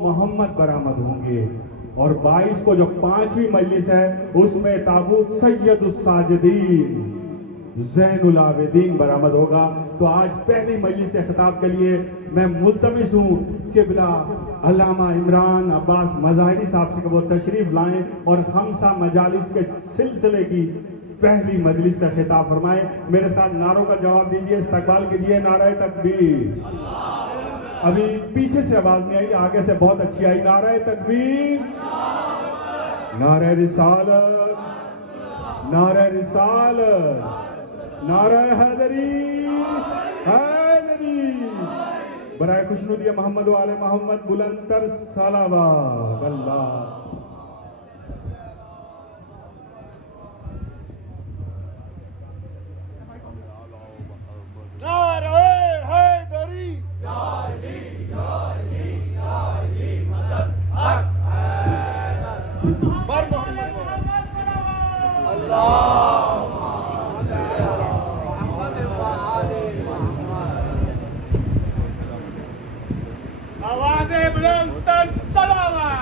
मोहम्मद बरामद होंगे। और 22 को जो 5वीं मजलिस है उसमें ताबूत सैयदुस साजिदीन ज़ैनुल आबिदीन बरामद होगा। तो आज पहली मजलिस से खिताब के लिए मैं मुल्तमिस हूँ किबला अल्लामा इमरान अब्बास मज़ाहिरी साहब से कि वो तशरीफ लाएं और खमसा मजालिस के सिलसिले की पहली मजलिस से खिताब फरमाएं। मेरे साथ नारों का जवाब दीजिए, इस्तकबाल कीजिए। नारा तकबीर। अभी पीछे से आवाज नहीं आई, आगे से बहुत अच्छी आई। नारा तकबीर, नारा रिसालत, नारा रिसालत, नारा हैदरी, हैदरी। बराए खुशनुदी मोहम्मद वाले मोहम्मद बुलंदतर सलावत। अल्लाह आवाज़ें बुलंद तर सलावत।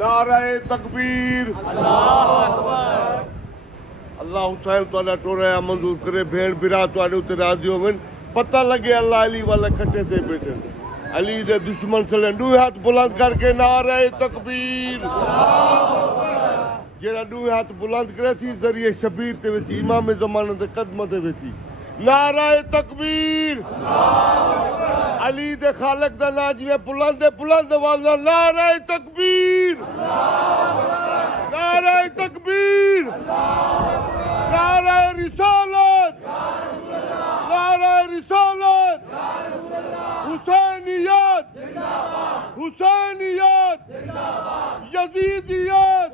नारे तकबीर, अल्लाह हुसैन तुहाडा टोरा मंजूर करे। भेण बिरा तुहाडे उत्ते राजी होवन। पता लगे अल्लाह अली वाला खट्टे ते बैठे अली दे दुश्मन से डूहे हाथ बुलंद करके नारे तकबीर। जेड़ा डूहे हाथ बुलंद करे सी जरिए शबीर ते विच इमाम ज़माने दे कदम दे विच नारे तकबीर। अली दे खालक दा नाम जिवें बुलंद वाला नारे तकबीर, नारे तकबीर, नारे रिसालत, नारे रिसालत, हुसैनियत, हुसैनियत, यजीदियत,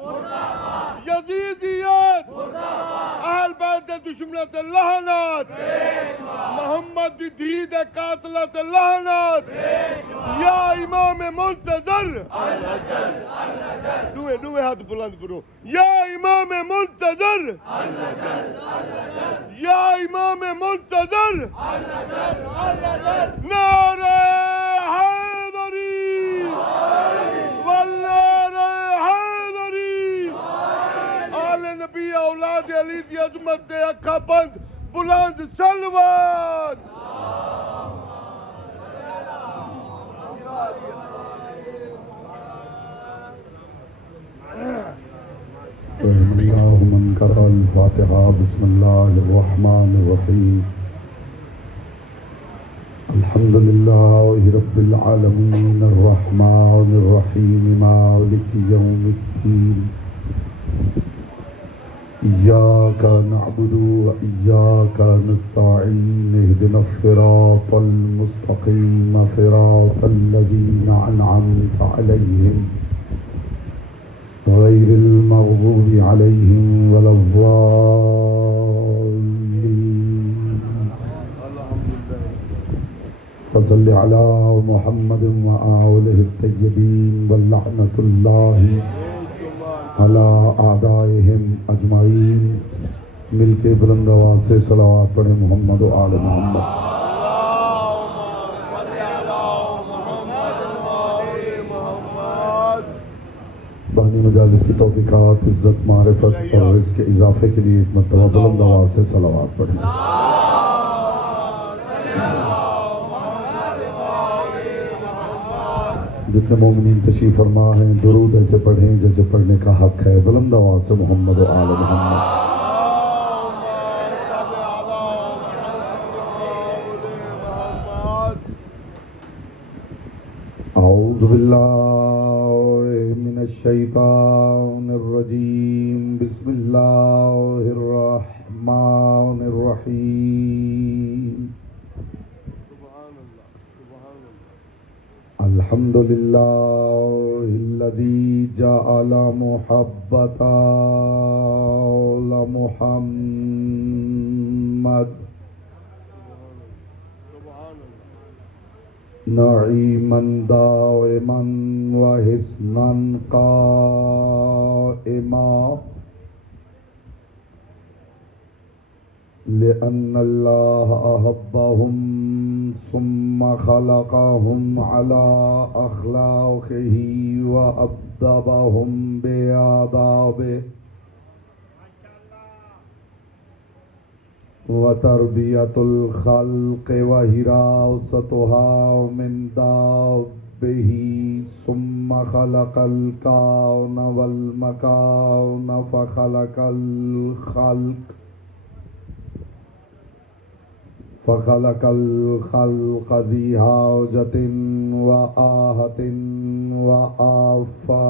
यजीदियत, अहल बैत दे दुश्मनां ते लानत, मोहम्मद दी धी दे कातलां ते लानत। या इमाम मुंतज़र, दुए हाथ बुलंद करो। या इमाम मुंतज़र, या इमाम मुंतज़र, नारे हैदरी, वल्लारे हैदरी। आले नबी औलाद अली दी अज़मत दे अखा बंद बुलंद सलवात। मन कर अल-फातिहा। बिस्मिल्लाहिर्रहमानिर्रहीम। अल्हम्दुलिल्लाहि रब्बिल आलमीन अर्रहमानिर्रहीम मालिकि यौमिद्दीन। इय्याका नअबुदु व इय्याका नस्तईन। इहदिनस सिरातल मुस्तकीम सिरातल लज़ीना अनअमता अलैहिम गैरिल मग़ज़ूबि अलैहिम वलद्दाल्लीन। फसल्लि अला मुहम्मदिन व आलिहि तय्यबीन व लअनतुल्लाहि अला आदाइहिम अजमाइन। मिलके बुलंद आवाज़ से सलावत पढ़े मोहम्मद व आले मोहम्मद। बानी मजालिस की तौफीकात, इज़्ज़त, मारिफत और रिज़्क़ के इजाफे के लिए एक मरतबा बुलंद आवाज़ से सलावत पढ़ें। जितने मोमिनीन तशरीफ़ फरमा हैं दुरूद ऐसे पढ़ें जैसे पढ़ने का हक है। बुलंद आवाज़ से मोहम्मद व आले मोहम्मद। औज़ु बिल्लाहि मिनश शैतानिर रजीम। बिस्मिल्लाहिर रहमानिर रहीम। अल्हम्दुलिल्लाहिल्लज़ी जअला मुहब्बता ला मुहम्मद नईमन दाइमन व हिस्नन काइमा। लिअन्न अल्लाह अहब्बहुम सुम्मा खलक़हुम अला अखलाक़िही व अद्दबहुम बिआदाबिही व तरबियतुल खल्क़ व हिरासतुहा मिन दाब्बिही सुम्मा खलक़ल कौन वल मकान फखलक़ल खल्क़ फखलक़ल खल्क़ ज़ी हाजतिन व आहतिन व आफ़ा।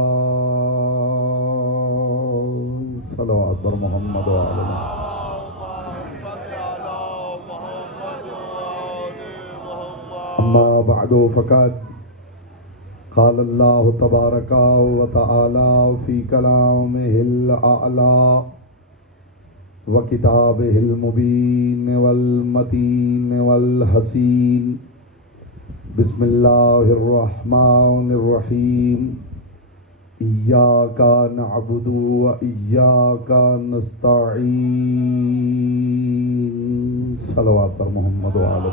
सल्लल्लाहु अलैहि मोहम्मद व आले अम्मा बअदु फ़क़द क़ाल अल्लाहु तबारक व तआला फ़ी कलामिहिल अअला व किताबिहिल मुबीन वल मतीन वल हसीन। बिस्मिल्लाहिर रहमानिर रहीम। इय्याका नअबुदु व इय्याका नस्तईन। सल्लल्लाहु अलैहि मोहम्मद व आले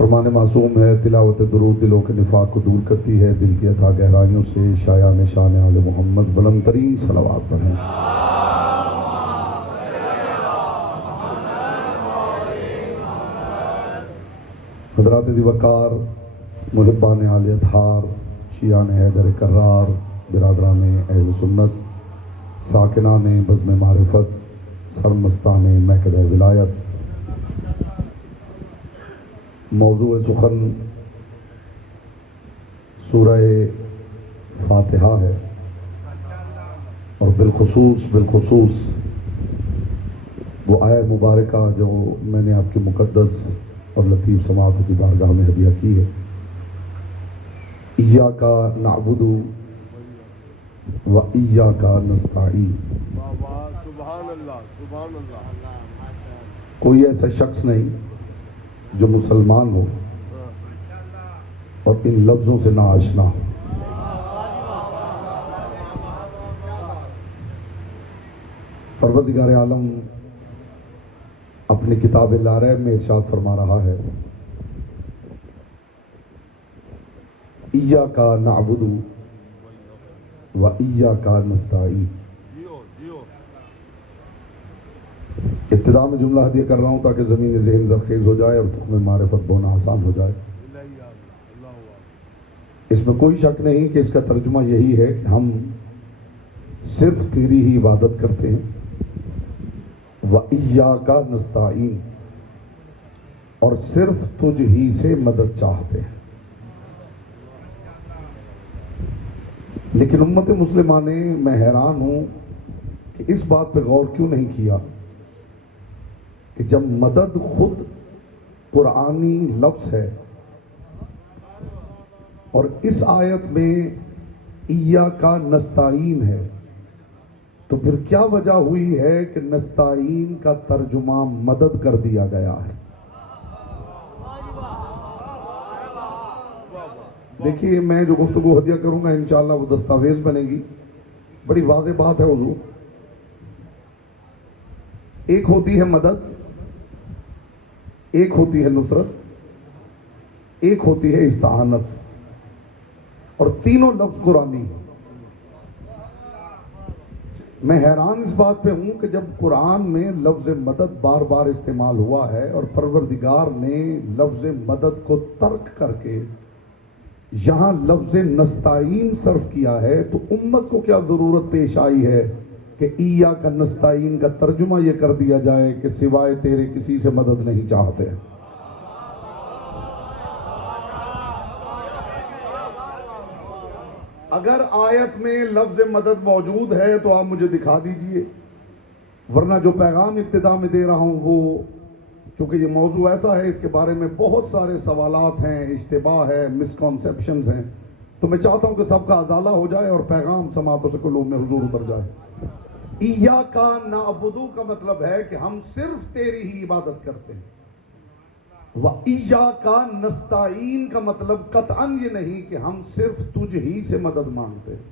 फरमान मासूम है। तिलावत दुरूद दिलों के निफाक को दूर करती है, दिल की अथा गहराइयों से शायान शान आले मोहम्मद बुलंद तरीन सलावत पढ़ें। हज़रात दिवकार मुहिब्बान आले अतहार शियान हैदर कर्रार बिरादरान अहल सुन्नत साकिनान बज़्म मारिफत सरमस्तान महकद विलायत। मौजूद सुखन सूरह फातिहा है और बिलखुसूस वो आय मुबारका जो मैंने आपकी मुक़द्दस और लतीफ़ समातों की बारगाह में हदिया की है। इय्याका नअबुदु व इय्याका नस्तईन। कोई ऐसा शख्स नहीं जो मुसलमान हो और इन लफ्ज़ों से ना आशना हो। परवरदिगार आलम अपनी किताब लारैब में इरशाद फरमा रहा है, इय्याका नअबुदु व इय्याका नस्तईन। इब्तिदा में जुमला हदिया कर रहा हूँ ताकि ज़मीन ज़हन ज़रख़ेज़ हो जाए और तुख़्म मारिफत बोना आसान हो जाए। इसमें कोई शक नहीं कि इसका तर्जुमा यही है कि हम सिर्फ तेरी ही इबादत करते हैं। व इय्याका नस्तईन, और सिर्फ तुझ ही से मदद चाहते हैं। लेकिन उम्मत मुस्लिमा ने, मैं हैरान हूँ कि इस बात पे गौर क्यों नहीं किया कि जब मदद खुद कुरानी लफ्ज़ है और इस आयत में इय्याका नस्तईन है, तो फिर क्या वजह हुई है कि नस्तईन का तर्जुमा मदद कर दिया गया है। देखिए, मैं जो गुफ्तगू हदिया करूंगा इंशाअल्लाह वो दस्तावेज बनेगी। बड़ी वाज़ेह बात है हुज़ूर। एक होती है मदद, एक होती है नुसरत, एक होती है इस्ताअनत, और तीनों लफ्ज़ कुरानी हैं। मैं हैरान इस बात पे हूँ कि जब कुरान में लफ्ज़ मदद बार बार इस्तेमाल हुआ है और परवरदिगार ने लफ्ज़ मदद को तर्क करके यहाँ लफ्ज़ नस्तईन सर्फ किया है, तो उम्मत को क्या ज़रूरत पेश आई है कि इय्याका नस्तईन का तर्जुमा ये कर दिया जाए कि सिवाय तेरे किसी से मदद नहीं चाहते। अगर आयत में लफ्ज़ मदद मौजूद है तो आप मुझे दिखा दीजिए, वरना जो पैगाम इब्तिदा में दे रहा हूँ वो, चूँकि ये मौजू ऐसा है इसके बारे में बहुत सारे सवालात हैं, इश्तिबाह है, मिसकॉन्सेप्शंस हैं, तो मैं चाहता हूँ कि सबका अजाला हो जाए और पैगाम समातों से कुलूब में हुजूर उतर जाए। इय्याका नअबुदु का मतलब है कि हम सिर्फ तेरी ही इबादत करते हैं। व इय्याका नस्तईन का मतलब कतअन ये नहीं कि हम सिर्फ तुझ ही से मदद मांगते हैं।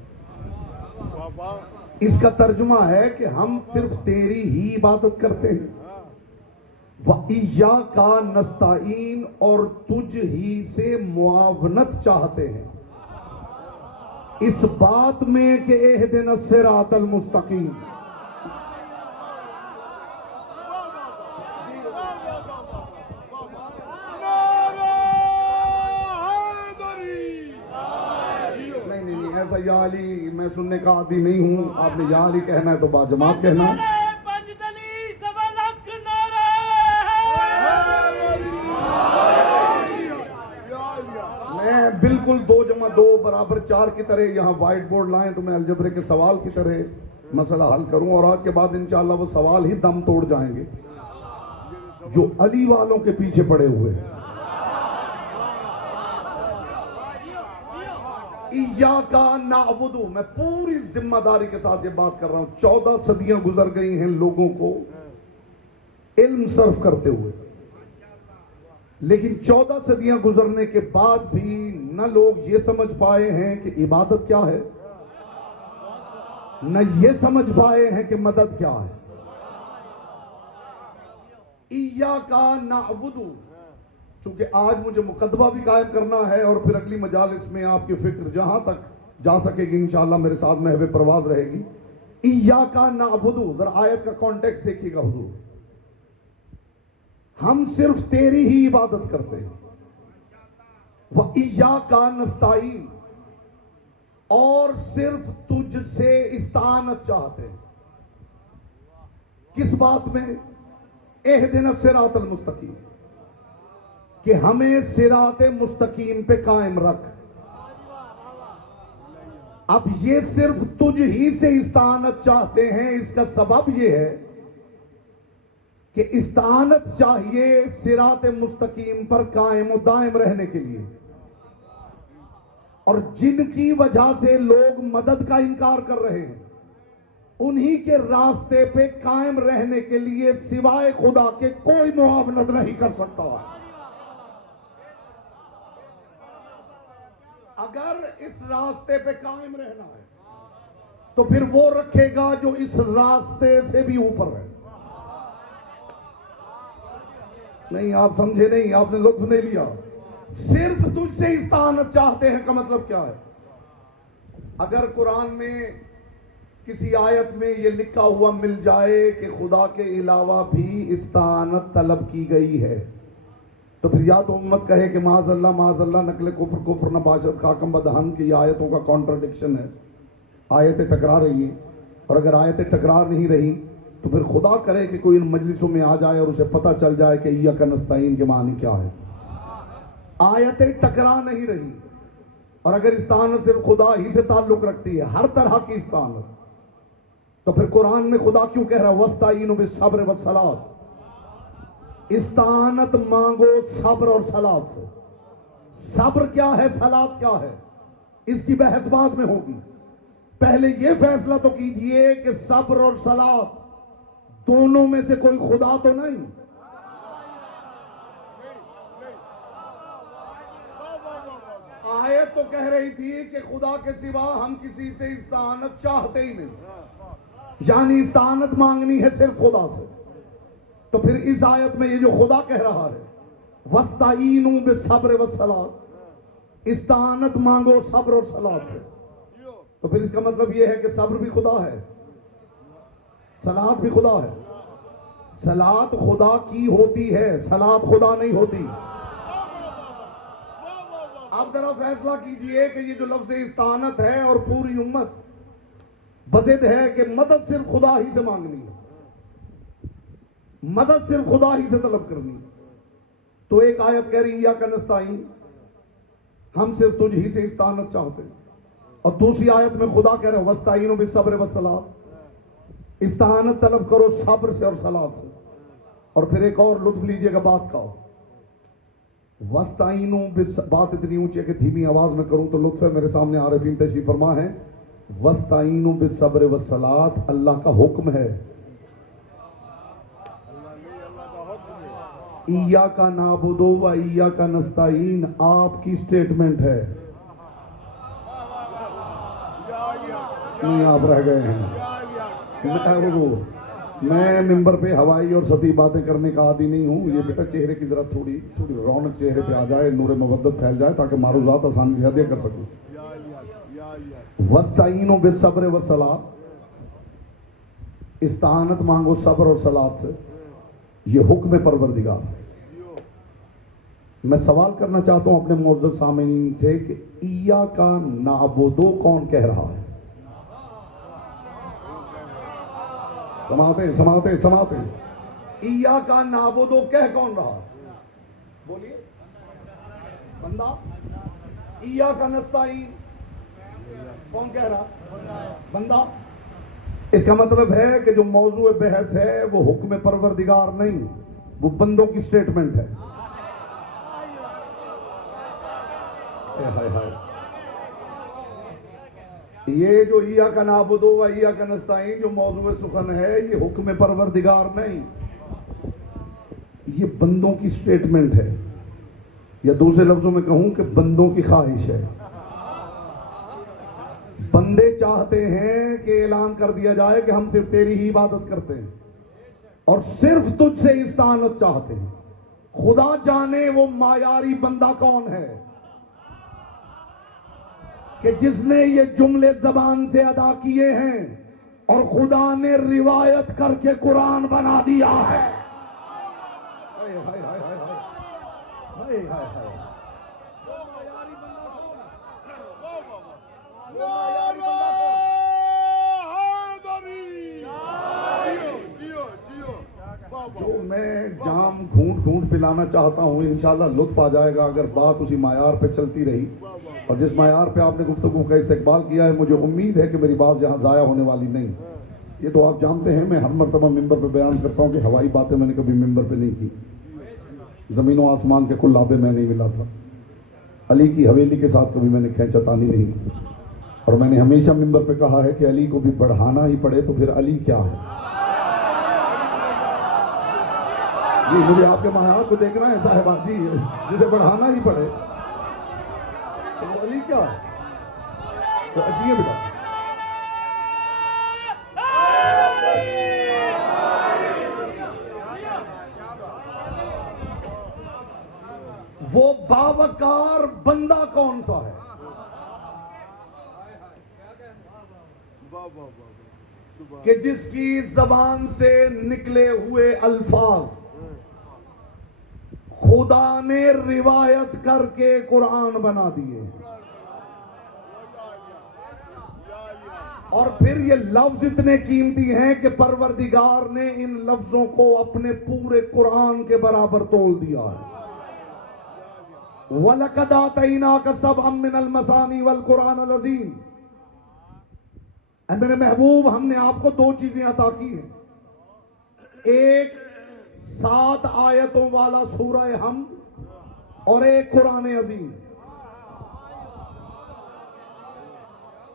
इसका तर्जुमा है कि हम सिर्फ तेरी ही इबादत करते हैं। व इय्याका नस्ताईन, और तुझ ही से मुआवनत चाहते हैं इस बात में कि इहदिना सिरातल मुस्तकीम। नहीं, ऐसा या अली मैं सुनने का आदी नहीं हूं। आपने या अली कहना है तो बाजमात कहना है। मैं बिल्कुल 2 + 2 = 4 की तरह यहाँ व्हाइट बोर्ड लाएं तो मैं अलजबरे के सवाल की तरह मसला हल करूं, और आज के बाद इंशाअल्लाह वो सवाल ही दम तोड़ जाएंगे जो अली वालों के पीछे पड़े हुए हैं। इय्याका नअबुदु, मैं पूरी जिम्मेदारी के साथ ये बात कर रहा हूं। 14 सदियां गुजर गई हैं लोगों को इल्म सर्फ करते हुए, लेकिन 14 सदियां गुजरने के बाद भी न लोग ये समझ पाए हैं कि इबादत क्या है, न ये समझ पाए हैं कि मदद क्या है। इय्याका नअबुदु, चूंकि आज मुझे मुकद्दमा भी कायम करना है और फिर अगली मजालिस में आपकी फिक्र जहां तक जा सकेगी इंशाअल्लाह मेरे साथ महवे परवाज रहेगी। इय्याका नअबुदु, जरा आयत का कॉन्टेक्स्ट देखिएगा हुजूर। हम सिर्फ तेरी ही इबादत करते हैं। व इय्याका नस्ताईन, और सिर्फ तुझसे इस्तानत चाहते हैं। किस बात में? इहदिना सिरातल मुस्तकीम, कि हमें सिराते मुस्तकीम पे कायम रख। अब ये सिर्फ तुझ ही से इस्तानत चाहते हैं, इसका सबब ये है कि इस्तानत चाहिए सिराते मुस्तकीम पर कायम और दायम रहने के लिए, और जिनकी वजह से लोग मदद का इनकार कर रहे हैं उन्हीं के रास्ते पे कायम रहने के लिए सिवाय खुदा के कोई मुआवनत नहीं कर सकता। अगर इस रास्ते पे कायम रहना है तो फिर वो रखेगा जो इस रास्ते से भी ऊपर है। नहीं, आप समझे नहीं, आपने लुत्फ नहीं लिया। सिर्फ तुझसे इस्तानत चाहते हैं का मतलब क्या है? अगर कुरान में किसी आयत में यह लिखा हुआ मिल जाए कि खुदा के अलावा भी इस्तानत तलब की गई है, तो फिर या तो उम्मत कहे कि माज़अल्लाह नकले कुफ्र कुफ्र नबाशत खाकम बदहन की आयतों का कॉन्ट्रडिक्शन है, आयतें टकरा रही हैं। और अगर आयतें टकरा नहीं रही तो फिर खुदा करे कि कोई इन मजलिसों में आ जाए और उसे पता चल जाए कि इय्याका नस्ताईन के मानी क्या है। आयतें टकरा नहीं रही, और अगर इस्तानत सिर्फ खुदा ही से ताल्लुक रखती है, हर तरह की इस्तानत, तो फिर कुरान में खुदा क्यों कह रहा है वस्ताईनु बिस्सब्र वस्सलात? इस्तानत मांगो सब्र और सलात से। सब्र क्या है, सलात क्या है, इसकी बहस बाद में होगी। पहले यह फैसला तो कीजिए कि सब्र और सलात दोनों में से कोई खुदा तो नहीं। आयत तो कह रही थी कि खुदा के सिवा हम किसी से इस्तानत चाहते ही नहीं, यानी इस्तानत मांगनी है सिर्फ खुदा से। तो फिर इस आयत में ये जो खुदा कह रहा है वस्ताईनु बिस्सब्र वस्सलात, इस्तानत मांगो सब्र और सलात से, तो फिर इसका मतलब ये है कि सब्र भी खुदा है, सलात भी खुदा है। सलात खुदा की होती है, सलात खुदा नहीं होती। आप जरा फैसला कीजिए कि ये जो लफ्ज़ इस्तानत है और पूरी उम्मत बज़िद है कि मदद सिर्फ खुदा ही से मांगनी है, मदद सिर्फ खुदा ही से तलब करनी है। तो एक आयत कह रही है इय्याका नस्ताईन, हम सिर्फ तुझ ही से इस्तानत चाहते हैं, और दूसरी आयत में खुदा कह रहे हैं वस्ताईनु बिस्सब्र वस्सलात, इस्तानत तलब करो सब्र से और सलात से। और फिर एक और लुत्फ लीजिएगा बात का, वस्ताईनु बात इतनी ऊंची है कि धीमी आवाज में करूं तो लुत्फ है। मेरे सामने आरिफीन तशरीफ फरमा है। वस्ताईनु बिस्सब्र वस्सलात अल्लाह का हुक्म है, इय्याका नाबुदु व इय्याका नस्ताईन आपकी स्टेटमेंट है। नहीं आप रह गए हैं। मैं मिंबर पे हवाई और सती बातें करने का आदी नहीं हूँ। ये बेटा चेहरे की तरह थोड़ी थोड़ी रौनक चेहरे पे आ जाए, नूर मोहब्बत फैल जाए, ताकि मारूजात आसानी से हदिया कर सकूं। वस्ताइनो बिस्सब्र वस्सलात, इस्तानत मांगो सब्र और सलात से, ये हुक्म परवरदिगार है। मैं सवाल करना चाहता हूं अपने मुअज़्ज़ज़ सामीन से कि इया का नाबुदो कौन कह रहा है? समाते समाते इया का नाबुदो कह कौन रहा है? बोलिए बंदा। इया का नस्ताईन कौन कह रहा? बंदा। इसका मतलब है कि जो मौजू बहस है वो हुक्म परवरदिगार नहीं, वो बंदों की स्टेटमेंट है। हाय हाय, ये जो इया का नाबुदो व इया का नस्ताईन जो मौजू सुखन है, ये हुक्म परवरदिगार नहीं, ये बंदों की स्टेटमेंट है, या दूसरे लफ्जों में कहूं कि बंदों की ख्वाहिश है। बंदे चाहते हैं कि ऐलान कर दिया जाए कि हम सिर्फ तेरी ही इबादत करते हैं और सिर्फ तुझसे इस्तानत चाहते हैं। खुदा जाने वो मायारी बंदा कौन है कि जिसने ये जुमले जबान से अदा किए हैं और खुदा ने रिवायत करके कुरान बना दिया है। हाय हाय हाय हाय हाय हाय हाय हाय। जो मैं जाम घूंट घूंट पिलाना चाहता हूँ, इंशाल्लाह लुत्फ आ जाएगा अगर बात उसी मायार पे चलती रही। और जिस मायार पे आपने गुफ्तगू का इस्तेकबाल किया है, मुझे उम्मीद है कि मेरी बात यहाँ ज़ाया होने वाली नहीं। ये तो आप जानते हैं, मैं हर मरतबा मिंबर पे बयान करता हूँ कि हवाई बातें मैंने कभी मिंबर पे नहीं की। ज़मीन व आसमान के कुल्लाबे मैं नहीं मिला था। अली की हवेली के साथ कभी मैंने खींचातानी नहीं की। और मैंने हमेशा मिंबर पे कहा है कि अली को भी बढ़ाना ही पड़े तो फिर अली क्या है। जी मुझे आपके मायार को देखना है साहिबा जी, जिसे बढ़ाना ही पड़े तो वो अली क्या है। तो अजिए बेटा, वो बावकार बंदा कौन सा है कि जिसकी जबान से निकले हुए अल्फाज खुदा ने रिवायत करके कुरान बना दिए, और फिर ये लफ्ज इतने कीमती हैं कि परवरदिगार ने इन लफ्जों को अपने पूरे कुरान के बराबर तोल दिया है। वलक़द आतैनाका सबअम मिनल मसानी वल कुरानिल अज़ीम। मेरे महबूब, हमने आपको दो चीजें अता की हैं। एक 7 आयतों वाला सूरह हमद और एक कुरान अजीम।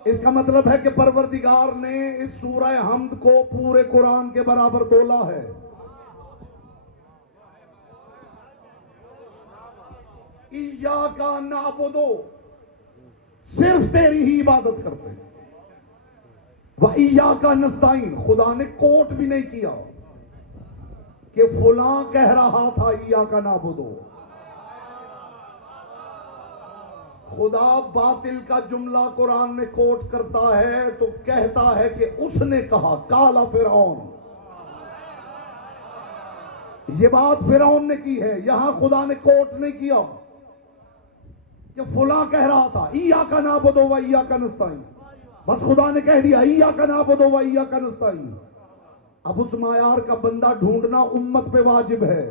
इसका मतलब है कि परवरदिगार ने इस सूरह हमद को पूरे कुरान के बराबर तोला है। इय्याका नाबुदु, सिर्फ तेरी ही इबादत करते हैं। व इय्याका नस्ताईन, खुदा ने कोट भी नहीं किया कि फुलां कह रहा था इय्याका नाबुदु। खुदा बातिल का जुमला कुरान में कोट करता है तो कहता है कि उसने कहा, काला फिरौन। ये बात फिरौन ने की है, यहां खुदा ने कोट नहीं किया कि फुलां कह रहा था इय्याका नाबुदु व इय्याका नस्ताईन। बस खुदा ने कह दिया इय्याका नाबुदु व इय्याका नस्ताईन। अब उस मायार का बंदा ढूंढना उम्मत पे वाजिब है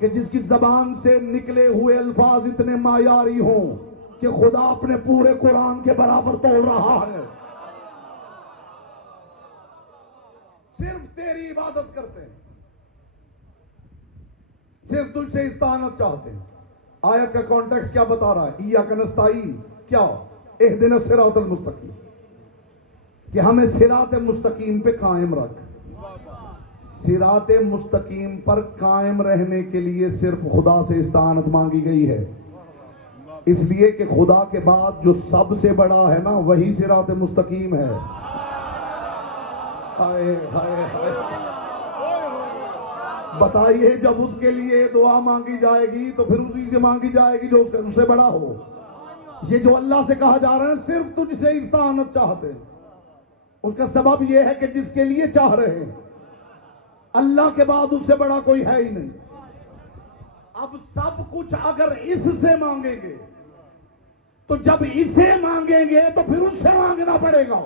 कि जिसकी जबान से निकले हुए अल्फाज इतने मायारी हों कि खुदा अपने पूरे कुरान के बराबर तोल रहा है। सिर्फ तेरी इबादत करते हैं, सिर्फ तुझसे इस्तानत चाहते हैं। आयत का कॉन्टेक्स्ट क्या बता रहा है? इय्याका नस्ताईन क्या? इहदिना सिरातल मुस्तकीम, कि हमें सिराते मुस्तकीम पे कायम रख। सिराते मुस्तकीम पर कायम रहने के लिए सिर्फ खुदा से इस्तानत मांगी गई है। इसलिए कि खुदा के बाद जो सबसे बड़ा है ना वही सिरात मुस्तकीम है। हाय हाय हाय, बताइए जब उसके लिए दुआ मांगी जाएगी तो फिर उसी से मांगी जाएगी जो उससे बड़ा हो। ये जो अल्लाह से कहा जा रहा है सिर्फ तुझसे इस्तानत चाहते हैं, उसका सबब यह है कि जिसके लिए चाह रहे हैं अल्लाह के बाद उससे बड़ा कोई है ही नहीं। अब सब कुछ अगर इससे मांगेंगे तो जब इसे मांगेंगे तो फिर उससे मांगना पड़ेगा।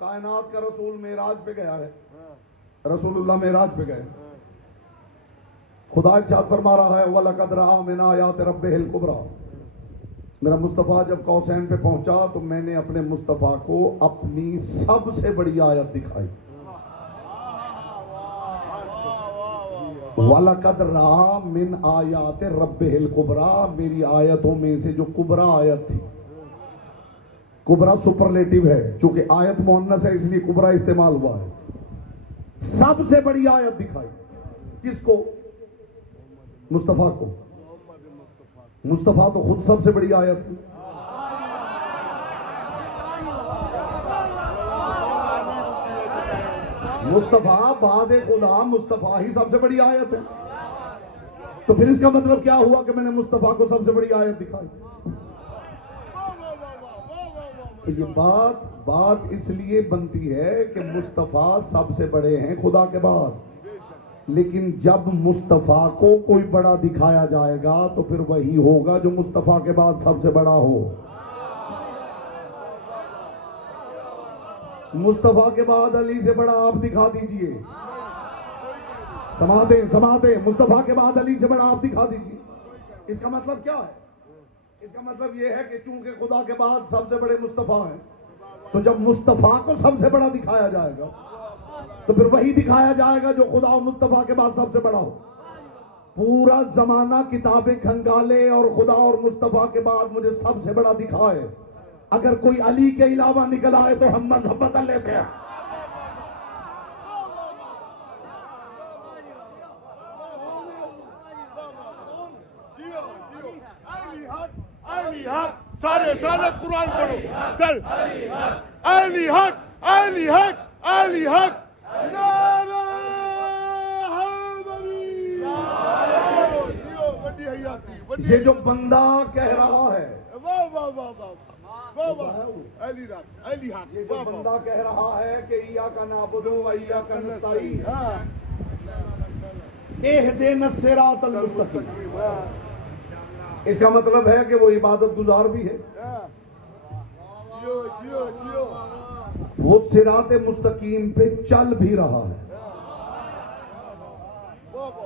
कायनात का रसूल मेराज पे गया है, रसूलुल्लाह मेराज पे गए, खुदा इरशाद फरमा रहा है वलक़द रआ मिन आयाति रब्बिहिल कुबरा। मेरा मुस्तफ़ा जब कौसैन पे पहुंचा तो मैंने अपने मुस्तफ़ा को अपनी सबसे बड़ी आयत दिखाई। वलक़द रआ मिन आयाति रब्बिहिल कुबरा, मेरी आयतों में से जो कुबरा आयत थी, कुबरा सुपरलेटिव है, चूंकि आयत मुअन्नस है इसलिए कुबरा इस्तेमाल हुआ है। सबसे बड़ी आयत दिखाई किसको? मुस्तफा को। मुस्तफा तो खुद सबसे बड़ी आयत है। मुस्तफा बाद खुदा, मुस्तफा ही सबसे बड़ी आयत है। तो फिर इसका मतलब क्या हुआ कि मैंने मुस्तफा को सबसे बड़ी आयत दिखाई। तो ये बात इसलिए बनती है कि मुस्तफा सबसे बड़े हैं खुदा के बाद, लेकिन जब मुस्तफा को कोई बड़ा दिखाया जाएगा तो फिर वही होगा जो मुस्तफा के बाद सबसे बड़ा हो। मुस्तफा के बाद अली से बड़ा आप दिखा दीजिए, समाते मुस्तफा के बाद अली से बड़ा आप दिखा दीजिए। इसका मतलब क्या है? इसका मतलब यह है कि चूंकि खुदा के बाद सबसे बड़े मुस्तफा हैं, तो जब मुस्तफा को सबसे बड़ा दिखाया जाएगा तो फिर वही दिखाया जाएगा जो खुदा और मुस्तफा के बाद सबसे बड़ा हो। पूरा जमाना किताबें खंगाले और खुदा और मुस्तफा के बाद मुझे सबसे बड़ा दिखाए, अगर कोई अली के अलावा निकल आए तो हम मजहब बदल लेते हैं। सारे कुरान पढ़ो चल। अली हक अली हक अली हक। ये जो बंदा कह रहा है, अली हक, ये जो बंदा कह रहा है कि इया का नाबुदु व इया का नस्तईन, इहदिना सिरातल मुस्तकीम, इसका मतलब है कि वो इबादत गुजार भी है, वो सिरात मुस्तकीम पे चल भी रहा है।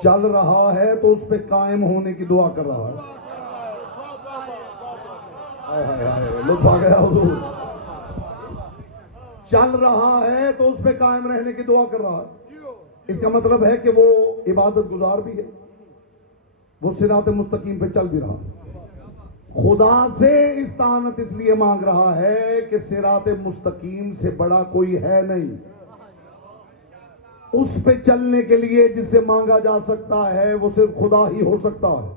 चल रहा है तो उस पे कायम होने की दुआ कर रहा है। लुत्फ आ गया हुजूर। चल रहा है तो उस पे कायम रहने की दुआ कर रहा है। इसका मतलब है कि वो इबादत गुजार भी है, वो सिरात मुस्तकीम पे चल भी रहा है। खुदा से इस्तानत इसलिए मांग रहा है कि सिरात मुस्तकीम से बड़ा कोई है नहीं। उस पे चलने के लिए जिससे मांगा जा सकता है वो सिर्फ खुदा ही हो सकता है।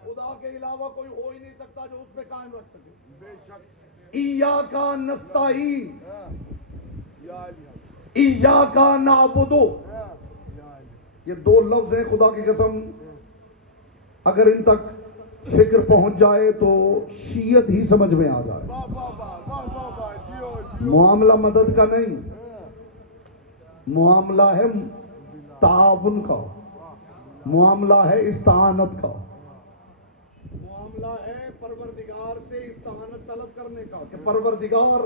खुदा के अलावा कोई हो ही नहीं सकता जो उस पे कायम रख सके। इया का नस्ताईन, इया का नाबुदो, ये दो लफ्ज हैं खुदा की कसम, अगर इन तक फिक्र पहुंच जाए तो शीयत ही समझ में आ जाए। मामला मदद का नहीं, मामला है ताउन का, मामला है इस्तानत का, मामला है परवरदिगार से इस्तानत तलब करने का कि परवरदिगार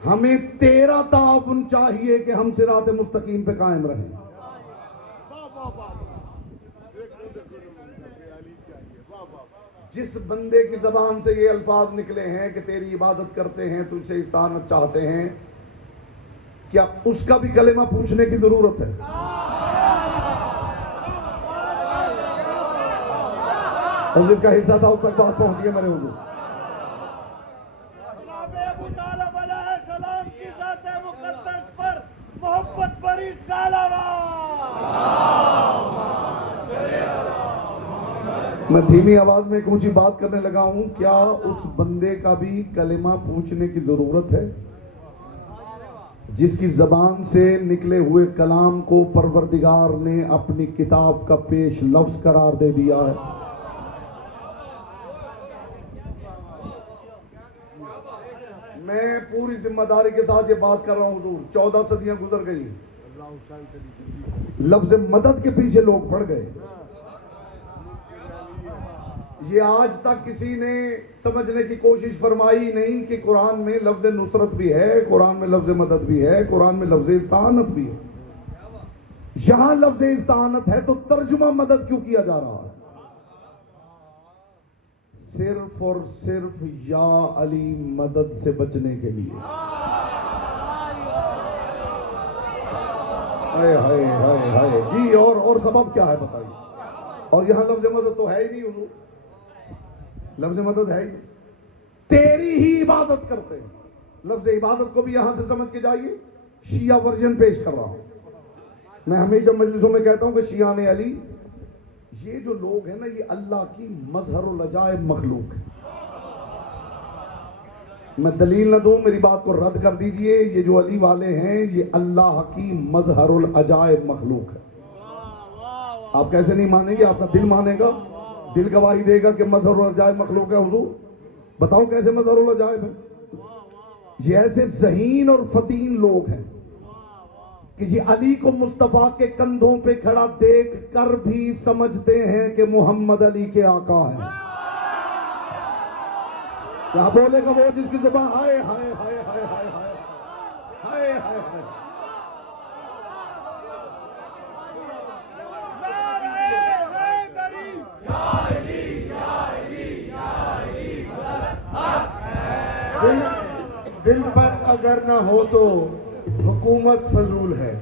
हमें तेरा ताउन चाहिए कि हम सिरात मुस्तकीम पे कायम रहें। जिस बंदे की जबान से ये अल्फाज निकले हैं कि तेरी इबादत करते हैं, तुझसे इस्तानत चाहते हैं, क्या उसका भी कलेमा पूछने की जरूरत है? और जिसका हिस्सा था उस तक बात पहुंच गई मेरे हुजूर। अबू तालिब अलैहिस्सलाम की ज़ात मुक़द्दस पर मोहब्बत भरी सलावत। मैं धीमी आवाज में एक ऊंची बात करने लगा हूं, क्या उस बंदे का भी कलेमा पूछने की जरूरत है जिसकी जबान से निकले हुए कलाम को परवरदिगार ने अपनी किताब का पेश लफ्ज करार दे दिया है? मैं पूरी जिम्मेदारी के साथ ये बात कर रहा हूं हुजूर, 14 सदियां गुजर गई, लफ्ज मदद के पीछे लोग पड़ गए। ये आज तक किसी ने समझने की कोशिश फरमाई नहीं कि कुरान में लफ्ज नुसरत भी है, कुरान में लफ्ज मदद भी है, कुरान में लफ्ज इस्तानत भी है। यहां लफ्ज इस्तानत है तो तर्जुमा मदद क्यों किया जा रहा है? सिर्फ और सिर्फ या अली मदद से बचने के लिए। हाय हाय हाय हाय जी, और सबब क्या है बताइए? और यहां लफ्ज मदद तो है ही नहीं हुजूर, लफ्ज मदद है ही नहीं, तेरी ही इबादत करते हैं। लफ्ज इबादत को भी यहां से समझ के जाइए, शिया वर्जन पेश कर रहा हूं। मैं हमेशा मजलिसों में कहता हूं कि शिया ने अली, ये जो लोग हैं ना, ये अल्लाह की मजहरुल अजाइब मखलूक है। मैं दलील न दूं, मेरी बात को रद्द कर दीजिए। ये जो अली वाले हैं ये अल्लाह की मजहरुल अजाइब मखलूक है। आप कैसे नहीं मानेंगे? आपका दिल मानेगा, दिल गवाही देगा कि मजहरुल अजाइब मखलूक है। हुजूर बताओ कैसे मजहरुल अजाइब है? ये ऐसे ज़हीन और फतीन लोग हैं कि ये अली को मुस्तफा के कंधों पे खड़ा देख कर भी समझते हैं कि मोहम्मद अली के आका हैं। क्या बोलेगा वो जिसकी जुबान हाय हाय हाय हाय हाय हाय हाय हाय हाय। दिल पर अगर ना हो तो हुकूमत फजूल है,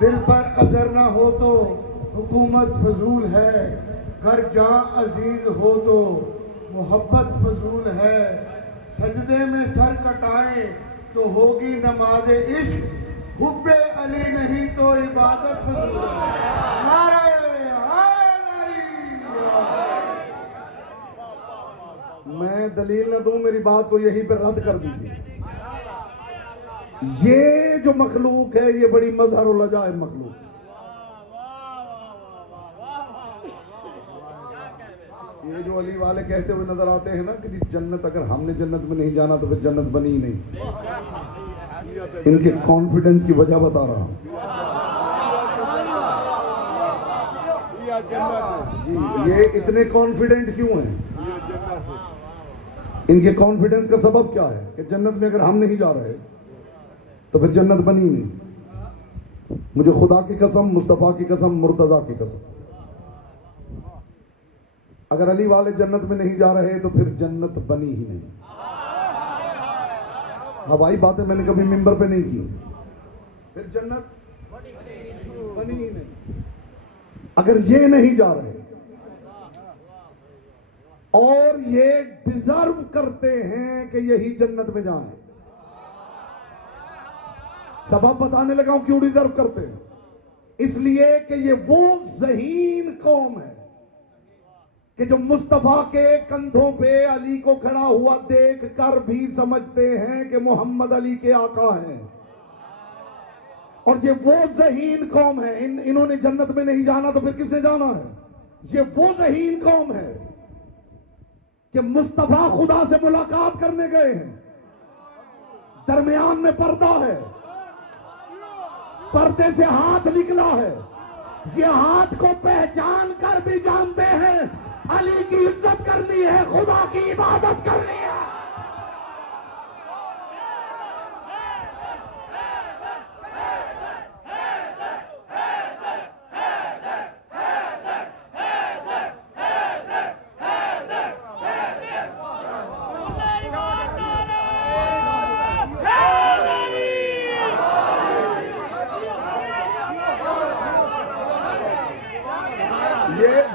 दिल पर अगर ना हो तो हुकूमत फजूल है, घर जहां अजीज हो तो मोहब्बत फजूल है, सजदे में सर कटाएं तो होगी नमाज इश्क, हुब्बे अली नहीं तो इबादत फजूल है। नारे मैं दलील न दूं, मेरी बात को यहीं पर रद्द कर दीजिए। ये जो मखलूक है ये बड़ी मजहरुल अजाइब मखलूक। ये जो अली वाले कहते हुए नजर आते हैं ना कि जी जन्नत, अगर हमने जन्नत में नहीं जाना तो फिर जन्नत बनी ही नहीं, इनके कॉन्फिडेंस की वजह बता रहा हूं जी। ये इतने कॉन्फिडेंट क्यों हैं? इनके कॉन्फिडेंस का सबब क्या है कि जन्नत में अगर हम नहीं जा रहे तो फिर जन्नत बनी नहीं। मुझे खुदा की कसम, मुस्तफा की कसम, मुर्तजा की कसम, अगर अली वाले जन्नत में नहीं जा रहे तो फिर जन्नत बनी ही नहीं। हवाई बातें मैंने कभी मिंबर पे नहीं की, फिर जन्नत बनी ही नहीं। अगर ये नहीं जा रहे और ये डिजर्व करते हैं कि यही जन्नत में जाएं, सबब बताने लगा हूं क्यों डिजर्व करते हैं। इसलिए कि ये वो ज़हीन कौम है कि जो मुस्तफा के कंधों पे अली को खड़ा हुआ देख कर भी समझते हैं कि मोहम्मद अली के आका हैं। और ये वो ज़हीन कौम है, इन्होंने जन्नत में नहीं जाना तो फिर किसने जाना है? ये वो ज़हीन कौम है कि मुस्तफा खुदा से मुलाकात करने गए हैं, दरमियान में पर्दा है, पर्दे से हाथ निकला है, ये हाथ को पहचान कर भी जानते हैं अली की इज्जत करनी है, खुदा की इबादत करनी है।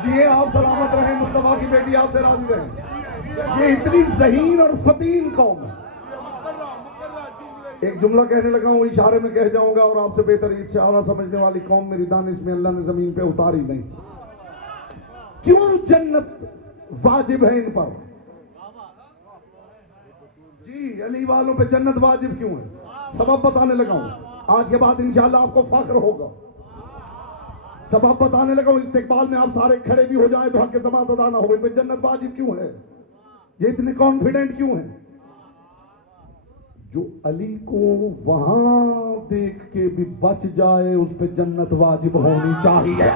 ये आप सलामत रहें, मुस्तफा की बेटी आपसे राजी रहे। ये इतनी ज़हीन और फतीन कौम है। एक जुमला कहने लगा हूं, इशारे में कह जाऊंगा, और आपसे बेहतर इशारा समझने वाली कौम मेरी दानिश में अल्लाह ने जमीन पे उतारी नहीं। क्यों जन्नत वाजिब है इन पर? जी, अली वालों पे जन्नत वाजिब क्यों है? सबब बताने लगा हूं। आज के बाद इंशाल्लाह आपको फख्र होगा। सबब बताने लगा हूं। इस्तिकबाल में आप सारे खड़े भी हो जाएं तो हक के समात अदा ना हो। इन पे जन्नत वाजिब क्यों है? ये इतने कॉन्फिडेंट क्यों है? जो अली को वहां देख के भी बच जाए उस पे जन्नत वाजिब होनी चाहिए।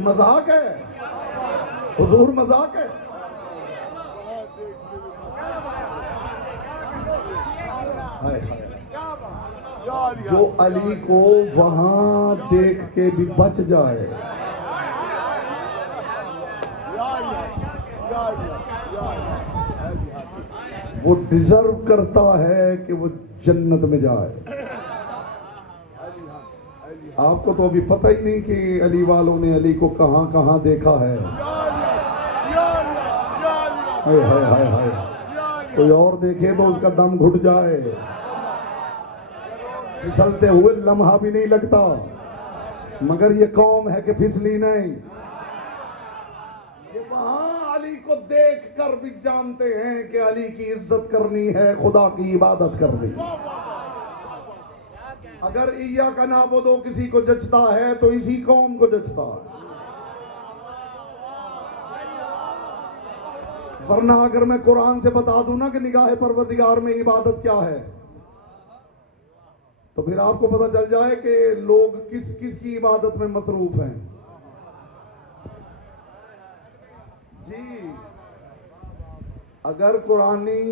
मजाक है हुजूर, मजाक है। हाय हाय। जो अली को वहां देख के भी बच जाए, वो डिजर्व करता है कि वो जन्नत में जाए। आपको तो अभी पता ही नहीं कि अली वालों ने अली को कहां कहां देखा है। हाय हाय हाय हाय। कोई और देखे तो उसका दम घुट जाए। फिसलते हुए लम्हा भी नहीं लगता, मगर ये कौम है कि फिसली नहीं। ये वहां अली को देख कर भी जानते हैं कि अली की इज्जत करनी है, खुदा की इबादत करनी। अगर इया का नाबुदो किसी को जचता है तो इसी कौम को जचता है। वरना अगर मैं कुरान से बता दूं ना कि निगाह परवरदिगार में इबादत क्या है, तो फिर आपको पता चल जाए कि लोग किस किस की इबादत में मसरूफ हैं। जी, अगर कुरानी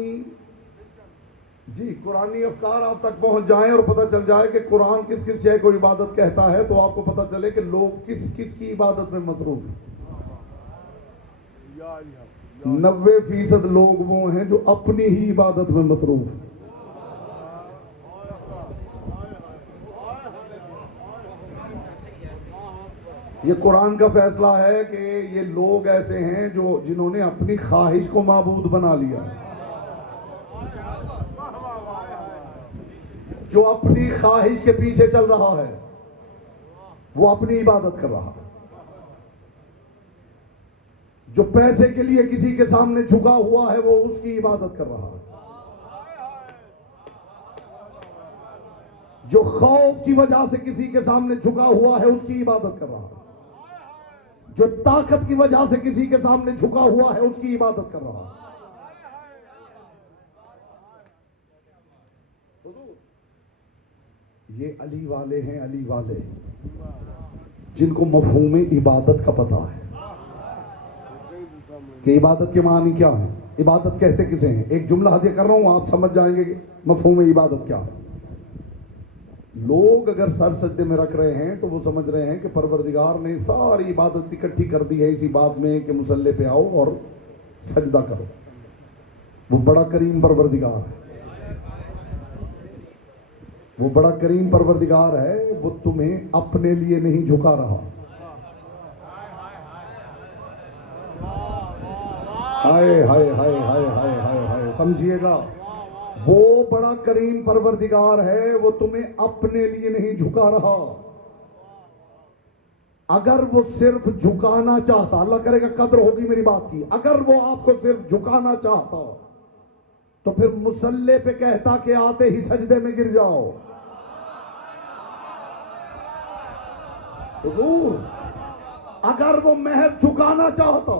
अफकार आप तक पहुंच जाएं और पता चल जाए कि कुरान किस किस शय को इबादत कहता है, तो आपको पता चले कि लोग किस किस की इबादत में मसरूफ हैं। 90% लोग वो हैं जो अपनी ही इबादत में मसरूफ हैं। ये कुरान का फैसला है कि ये लोग ऐसे हैं जिन्होंने अपनी ख्वाहिश को माबूद बना लिया। जो अपनी ख्वाहिश के पीछे चल रहा है वो अपनी इबादत कर रहा है। जो पैसे के लिए किसी के सामने झुका हुआ है वो उसकी इबादत कर रहा है। जो खौफ की वजह से किसी के सामने झुका हुआ है उसकी इबादत कर रहा है। जो ताकत की वजह से किसी के सामने झुका हुआ है उसकी इबादत कर रहा है। ये अली वाले हैं, अली वाले जिनको मफहूम इबादत का पता है कि इबादत के मानी क्या है, इबादत कहते किसे हैं। एक जुमला हदिया कर रहा हूं, आप समझ जाएंगे कि मफहूम इबादत क्या है। लोग अगर सर सजदे में रख रहे हैं तो वो समझ रहे हैं कि परवरदिगार ने सारी इबादत इकट्ठी कर दी है इसी बात में कि मुसल्ले पे आओ और सजदा करो। वो बड़ा करीम परवरदिगार है, वो बड़ा करीम परवरदिगार है। वो तुम्हें अपने लिए नहीं झुका रहा। हाय हाय हाय हाय हाय हाय हाय, समझिएगा। वो बड़ा करीम परवरदिगार है, वो तुम्हें अपने लिए नहीं झुका रहा। अगर वो सिर्फ झुकाना चाहता, अल्लाह करेगा कद्र होगी मेरी बात की, अगर वो आपको सिर्फ झुकाना चाहता तो फिर मुसल्ले पे कहता कि आते ही सजदे में गिर जाओ। हुजूर, अगर वो महज झुकाना चाहता,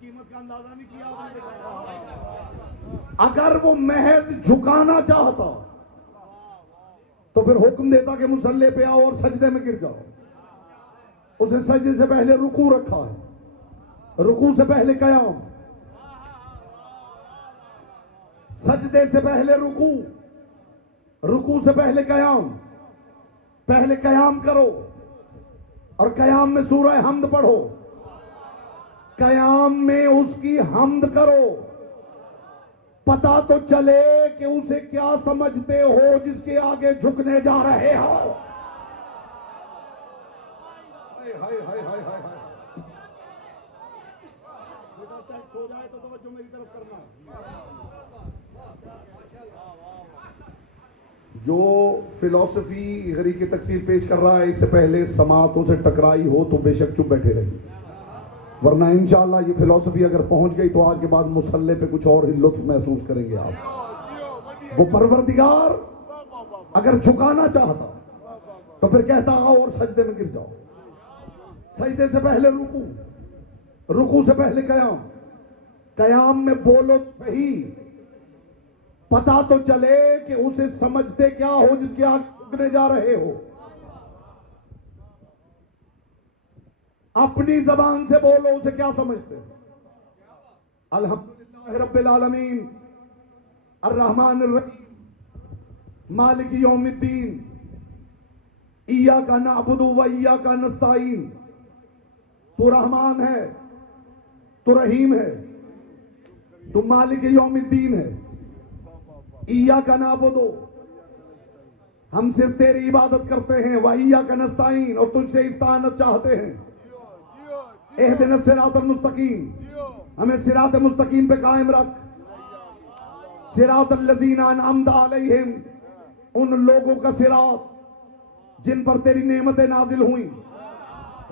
कीमत का अंदाजा नहीं किया आपने। अगर वो महज झुकाना चाहता तो फिर हुक्म देता कि मुसल्ले पे आओ और सजदे में गिर जाओ। उसे सजदे से पहले रुकू रखा है, रुकू से पहले कयाम, सजदे से पहले रुकू, रुकू से पहले कयाम। पहले कयाम करो और कयाम में सूरह हमद पढ़ो, कयाम में उसकी हमद करो। पता तो चले कि उसे क्या समझते हो जिसके आगे झुकने जा रहे हो। हाय हाय हाय हाय हाय। रिलैक्स हो जाए तो तवज्जो मेरी तरफ करना। जो फिलॉसफी गरी की तकसीर पेश कर रहा है, इससे पहले समातों से टकराई हो तो बेशक चुप बैठे रहिए, वरना इंशाअल्लाह ये फिलॉसफी अगर पहुंच गई तो आज के बाद मुसल्ले पे कुछ और ही लुत्फ महसूस करेंगे आप। वो परवरदिगार अगर झुकाना चाहता तो फिर कहता आओ और सजदे में गिर जाओ। सजदे से पहले रुकू, रुकू से पहले कयाम, कयाम में बोलो सही, पता तो चले कि उसे समझते क्या हो जिसके आगे झुकने जा रहे हो। अपनी जबान से बोलो उसे क्या समझते। अल्हम्दुलिल्लाह रब्बिल आलमीन अर्रहमानिर रहीम मालिक यौमिद्दीन इय्याका नअबुदु व इय्याका नस्तईन। तू रहमान है, तू रहीम है, तू मालिक यौमिद्दीन है। इय्याका नअबुदु, हम सिर्फ तेरी इबादत करते हैं, व इय्याका नस्तईन, और तुझसे इस्ताअनत चाहते हैं। इहदिनस सिरातल मुस्तकीम, हमें सिरात मुस्तकीम पे कायम रख। सिरातल लज़ीना अनअमता अलैहिम, उन लोगों का सिरात जिन पर तेरी नेमतें नाजिल हुई।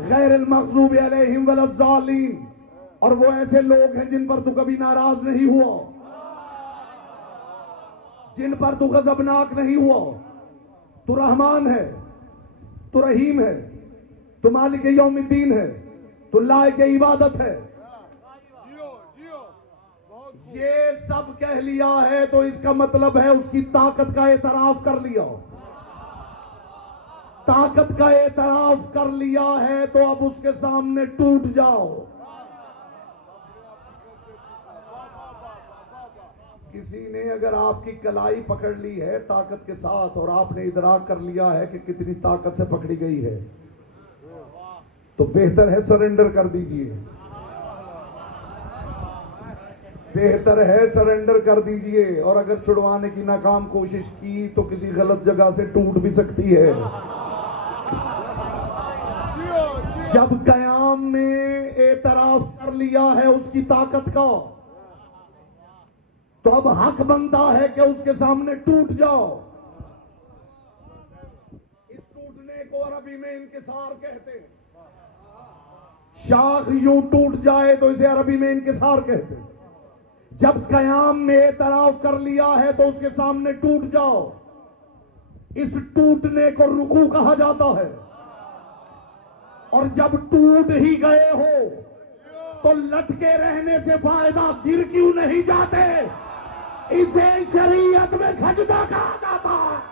गैरिल मग़ज़ूबि अलैहिम वलज़्ज़ालीन, और वो ऐसे लोग हैं जिन पर तू कभी नाराज नहीं हुआ, जिन पर तू गज़बनाक नहीं हुआ। तू रहमान है, तू रहीम है, तू मालिक यौमिद्दीन है, तू लायक इबादत है। ये सब कह लिया है तो इसका मतलब है उसकी ताकत का एतराफ कर लिया। ताकत का एतराफ कर लिया है तो अब उसके सामने टूट जाओ। किसी ने अगर आपकी कलाई पकड़ ली है ताकत के साथ और आपने इदराक कर लिया है कि कितनी ताकत से पकड़ी गई है, तो बेहतर है सरेंडर कर दीजिए, बेहतर है सरेंडर कर दीजिए। और अगर छुड़वाने की नाकाम कोशिश की तो किसी गलत जगह से टूट भी सकती है। जब कयाम में एतराफ कर लिया है उसकी ताकत का, तो अब हक बनता है कि उसके सामने टूट जाओ। इस टूटने को अरबी में इंकिसार कहते हैं। शाख यूं टूट जाए तो इसे अरबी में इंकिसार कहते हैं। जब कयाम में एतराफ कर लिया है तो उसके सामने टूट जाओ। इस टूटने को रुकू कहा जाता है। और जब टूट ही गए हो तो लटके रहने से फायदा, गिर क्यों नहीं जाते? इसे शरीयत में सजदा कहा जाता है।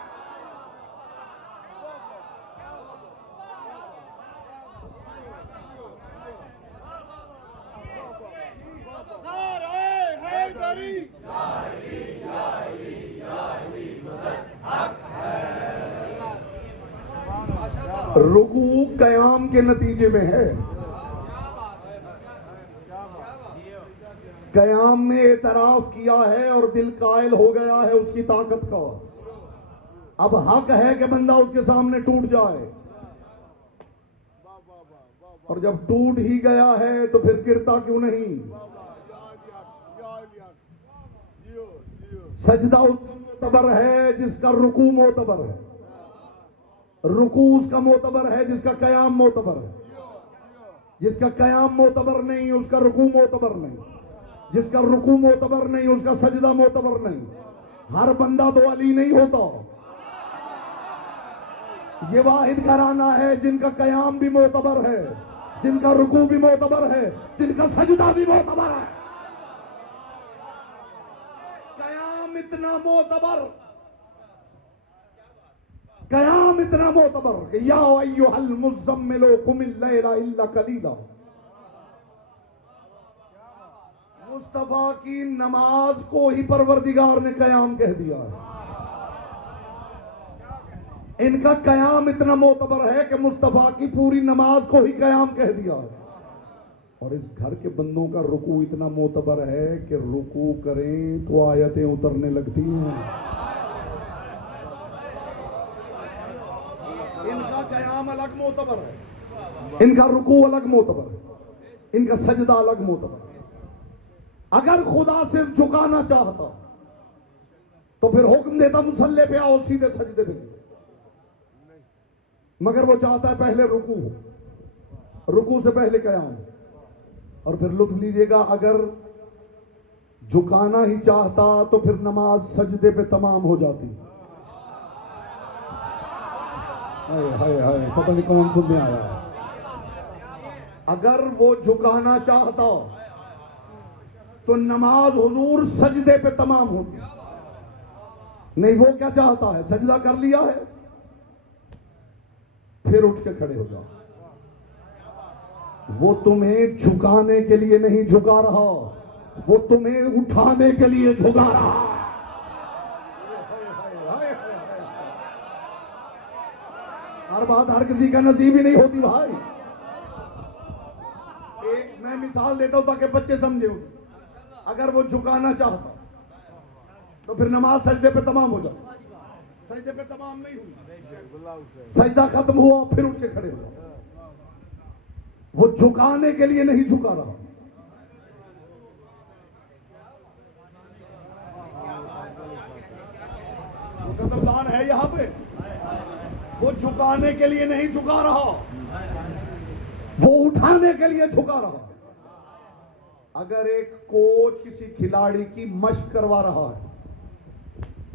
रुकू कयाम के नतीजे में है। कयाम में एतराफ किया है और दिल कायल हो गया है उसकी ताकत का। अब हक है कि बंदा उसके सामने टूट जाए। और जब टूट ही गया है तो फिर गिरता क्यों नहीं? सजदा उसका मोतबर है जिसका रुकू मोतबर है। रुकू उसका मोतबर है जिसका कयाम मोतबर है। जिसका कयाम मोतबर नहीं उसका रुकू मोतबर नहीं। जिसका रुकू मोतबर नहीं उसका सजदा मोतबर नहीं। हर बंदा तो अली नहीं होता। ये वाहिद घराना है जिनका कयाम भी मोतबर है, जिनका रुकू भी मोतबर है, जिनका सजदा भी मोतबर है। कयाम इतना मोतबर, कयाम इतना मोतबर कि या अय्युहल मुज़्ज़म्मिलो कुमिल लैला इल्ला कलीला। मुस्तफा की नमाज को ही परवरदिगार ने कयाम कह दिया है। इनका कयाम इतना मोतबर है कि मुस्तफा की पूरी नमाज को ही कयाम कह दिया है। और इस घर के बंदों का रुकू इतना मोतबर है कि रुकू करें तो आयतें उतरने लगती हैं। इनका कयाम अलग मोतबर है, इनका रुकू अलग मोतबर है, इनका सजदा अलग मोतबर है। अगर खुदा सिर्फ झुकाना चाहता तो फिर हुक्म देता मुसल्ले पे आओ, सीधे सजदे पे गिरो। मगर वो चाहता है पहले रुकू हो, रुकू से पहले कयाम। और फिर लुत्फ लीजिएगा, अगर झुकाना ही चाहता तो फिर नमाज सजदे पे तमाम हो जाती। हाय हाय हाय, पता नहीं कौन सुनने आया। अगर वो झुकाना चाहता तो नमाज हुजूर सजदे पे तमाम होती। नहीं, वो क्या चाहता है, सजदा कर लिया है फिर उठ के खड़े हो जाओ। वो तुम्हें झुकाने के लिए नहीं झुका रहा, वो तुम्हें उठाने के लिए झुका रहा। हर बात हर किसी का नसीब ही नहीं होती भाई। मैं मिसाल देता हूं ताकि बच्चे समझे। अगर वो झुकाना चाहता तो फिर नमाज सजदे पे तमाम हो जाती। सजदे पे तमाम नहीं हुई, सजदा खत्म हुआ फिर उठ के खड़े हुआ। वो झुकाने के लिए नहीं झुका रहा। वो कदमदान है यहां पे। वो झुकाने के लिए नहीं झुका रहा, वो उठाने के लिए झुका रहा। अगर एक कोच किसी खिलाड़ी की मशक करवा रहा है,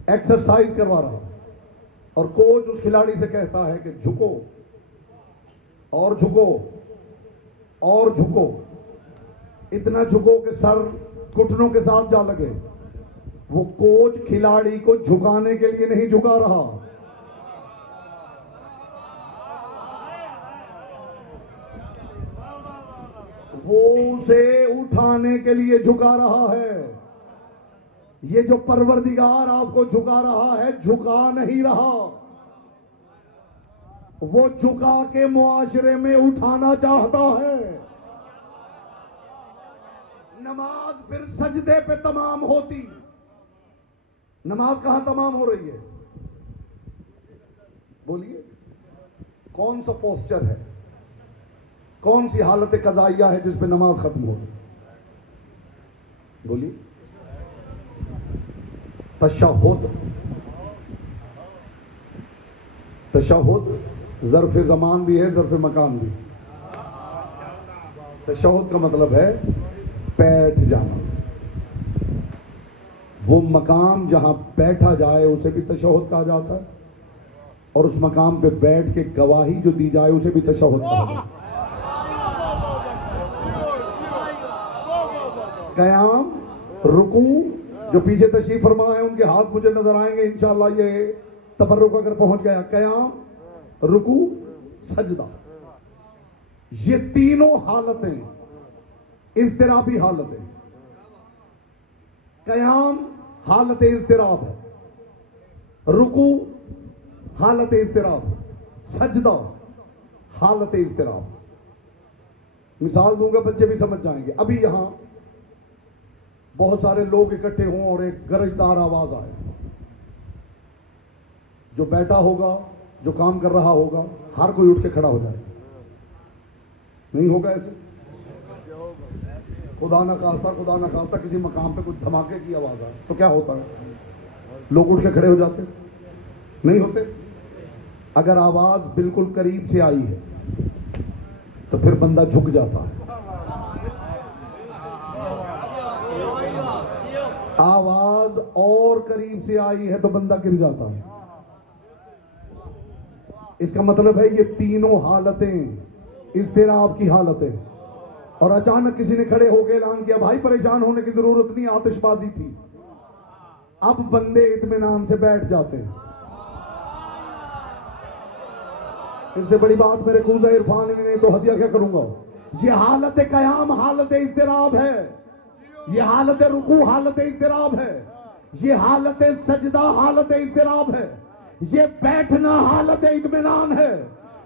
एक्सरसाइज करवा रहा है, और कोच उस खिलाड़ी से कहता है कि झुको और झुको और झुको, इतना झुको कि सर घुटनों के साथ जा लगे, वो कोच खिलाड़ी को झुकाने के लिए नहीं झुका रहा, वो उसे उठाने के लिए झुका रहा है। ये जो परवरदिगार आपको झुका रहा है, झुका नहीं रहा, वो झुका के मुआशरे में उठाना चाहता है। नमाज फिर सजदे पे तमाम होती। नमाज कहां तमाम हो रही है, बोलिए? कौन सा पोस्चर है, कौन सी हालत कज़ाइया है जिस पे नमाज खत्म हो रही? बोलिए? तशहुद। तशहुद ज़र्फ़ ज़मान भी है, ज़र्फ़ मकान भी। तशहुद का मतलब है बैठ जाना। वो मकाम जहां बैठा जाए उसे भी तशहुद कहा जाता है, और उस मकाम पे बैठ के गवाही जो दी जाए उसे भी तशहुद कहा जाता है। कयाम, रुकू, जो पीछे तशरीफ फरमा है उनके हाथ मुझे नजर आएंगे इंशाअल्लाह, ये तबर्रुक अगर पहुंच गया। कयाम, रुकू, सजदा, ये तीनों हालतें इज़्तिराबी हालतें। कयाम हालत इज़्तिराब है, रुकू हालत इज़्तिराब है, सजदा हालत इज़्तिराब। मिसाल दूंगा, बच्चे भी समझ जाएंगे। अभी यहां बहुत सारे लोग इकट्ठे हों और एक गरजदार आवाज आए, जो बैठा होगा, जो काम कर रहा होगा, हर कोई उठ के खड़ा हो जाए। नहीं होगा ऐसे? खुदा ना खास्ता किसी मकाम पे कुछ धमाके की आवाज आए तो क्या होता है? लोग उठ के खड़े हो जाते? नहीं होते? अगर आवाज बिल्कुल करीब से आई है तो फिर बंदा झुक जाता है। आवाज और करीब से आई है तो बंदा गिर जाता है। इसका मतलब है ये तीनों हालतें इज़्तिराब की हालतें। और अचानक किसी ने खड़े होकर ऐलान किया, भाई परेशान होने की जरूरत नहीं, आतिशबाजी थी। अब बंदे इत्मीनान से बैठ जाते हैं। इससे बड़ी बात मेरे कूज़ा इरफान भी नहीं तो हदिया क्या करूंगा। ये हालत कयाम हालत इज़्तिराब है, ये हालत रुकू हालत इज़्तिराब है, ये हालत सजदा हालत इज़्तिराब है, ये बैठना हालत इत्मीनान है।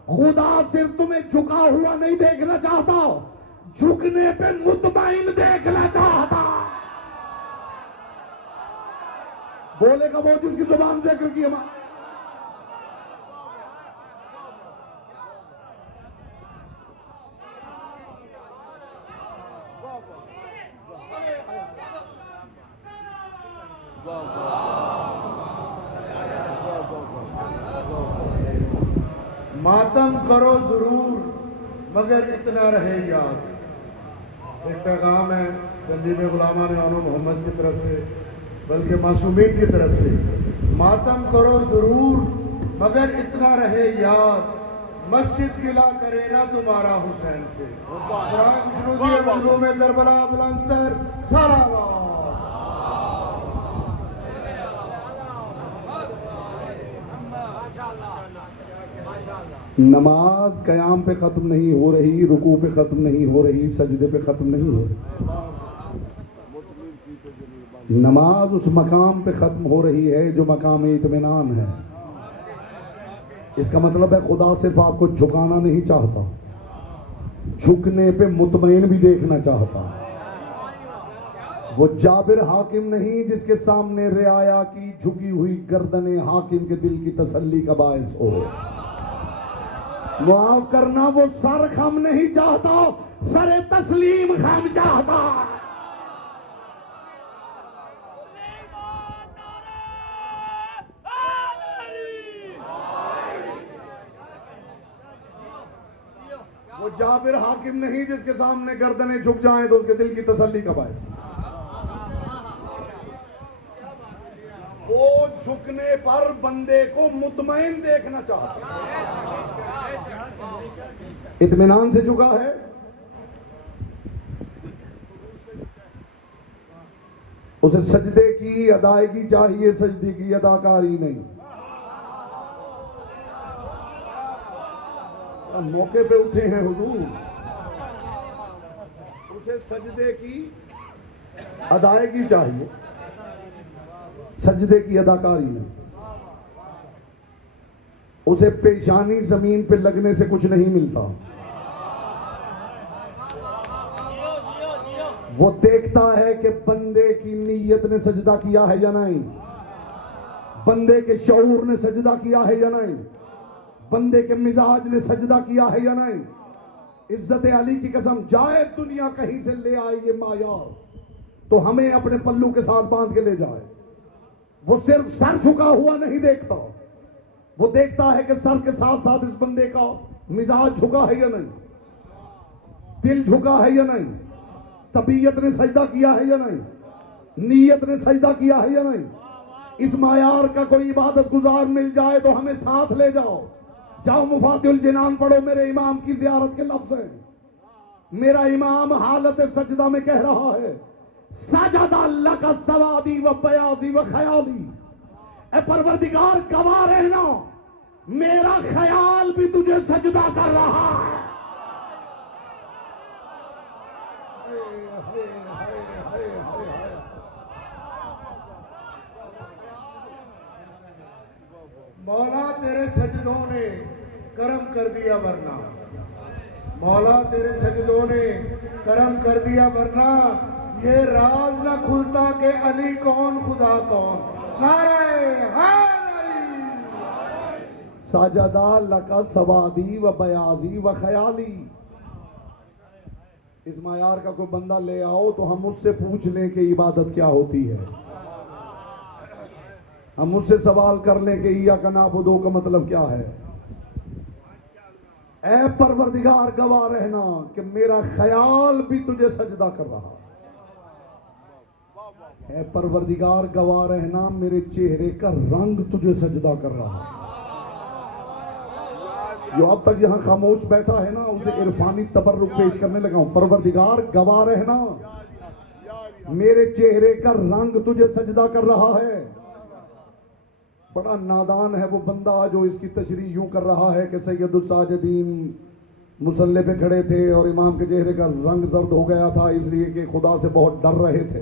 खुदा सिर्फ तुम्हें झुका हुआ नहीं देखना चाहता, झुकने पे मुतमईन देखना चाहता। बोलेगा वो जिसकी जुबान जिक्र की हम। मातम करो जरूर मगर इतना रहे याद। एक पैगाम है तंजीम गुलामा ने आनो मोहम्मद की तरफ से, बल्कि मासूमीन की तरफ से। मातम करो जरूर मगर इतना रहे याद, मस्जिद गिला करे ना तुम्हारा हुसैन से। मजलूम करबला बुलंदतर सलावत। नमाज कयाम पे ख़त्म नहीं हो रही, रुकू पे ख़त्म नहीं हो रही, सजदे पे ख़त्म नहीं हो रही। नमाज उस मकाम पे ख़त्म हो रही है जो मकाम इत्मीनान है। इसका मतलब है खुदा सिर्फ आपको झुकाना नहीं चाहता, झुकने पे मुतमईन भी देखना चाहता। वो जाबिर हाकिम नहीं जिसके सामने रियाया की झुकी हुई गर्दने हाकिम के दिल की तसल्ली का बायस हो। मुआफ करना, वो सर खम नहीं चाहता, सरे तस्लीम खम चाहता। वो जाबिर हाकिम नहीं जिसके सामने गर्दनें झुक जाएं तो उसके दिल की तसल्ली का बायस। वो झुकने पर बंदे को मुतमईन देखना चाहता है, इत्मीनान से झुका है। उसे सजदे की अदायगी चाहिए, सजदे की अदाकारी नहीं। मौके पे उठे हैं हुजूर, उसे सजदे की अदायगी चाहिए, सजदे की अदाकारी नहीं। उसे पेशानी जमीन पे लगने से कुछ नहीं मिलता। वो देखता है कि बंदे की नीयत ने सजदा किया है या नहीं, बंदे के शऊर ने सजदा किया है या नहीं, बंदे के मिजाज ने सजदा किया है या नहीं। इज्जत अली की कसम, जाए दुनिया कहीं से ले आए ये मायार तो हमें अपने पल्लू के साथ बांध के ले जाए। वो सिर्फ सर झुका हुआ नहीं देखता, वो देखता है कि सर के साथ साथ इस बंदे का मिजाज झुका है या नहीं, दिल झुका है या नहीं, तबीयत ने सजदा किया है या नहीं, नीयत ने सजदा किया है या नहीं। इस मायार का कोई इबादत गुजार मिल जाए तो हमें साथ ले जाओ। जाओ मुफातिहुल जिनान पढ़ो, मेरे इमाम की जियारत के लफ्ज हैं। मेरा इमाम हालत सजदा में कह रहा है, सजदा अल्लाह का सवादी व बयाजी व ख्याली। ए परवरदिगार गवाह रहना, मेरा ख्याल भी तुझे सजदा कर रहा है। मौला तेरे सजदों ने करम कर दिया वरना, मौला तेरे सजदों ने करम कर दिया वरना ये राज न खुलता कि अली कौन खुदा कौन। नारे हैदरी। साजदा लका सवादी व बयाजी व ख्याली। इस मायार का कोई बंदा ले आओ तो हम उससे पूछ लें कि इबादत क्या होती है। हम उससे सवाल कर लें कि इया का नाबुदो का मतलब क्या है। ऐ परवरदिगार गवाह रहना कि मेरा ख्याल भी तुझे सजदा कर रहा है। ऐ परवरदिगार गवाह रहना, मेरे चेहरे का रंग तुझे सजदा कर रहा है। जो अब तक यहां खामोश बैठा है ना, उसे इरफानी तबर्रुक पेश करने लगा हूं। परवरदिगार गवाह रहना, मेरे चेहरे का रंग तुझे सजदा कर रहा है। बड़ा नादान है वो बंदा जो इसकी तशरीह यूं कर रहा है कि सैयदुस साजिदीन मुसल्ले पे खड़े थे और इमाम के चेहरे का रंग जर्द हो गया था इसलिए कि खुदा से बहुत डर रहे थे,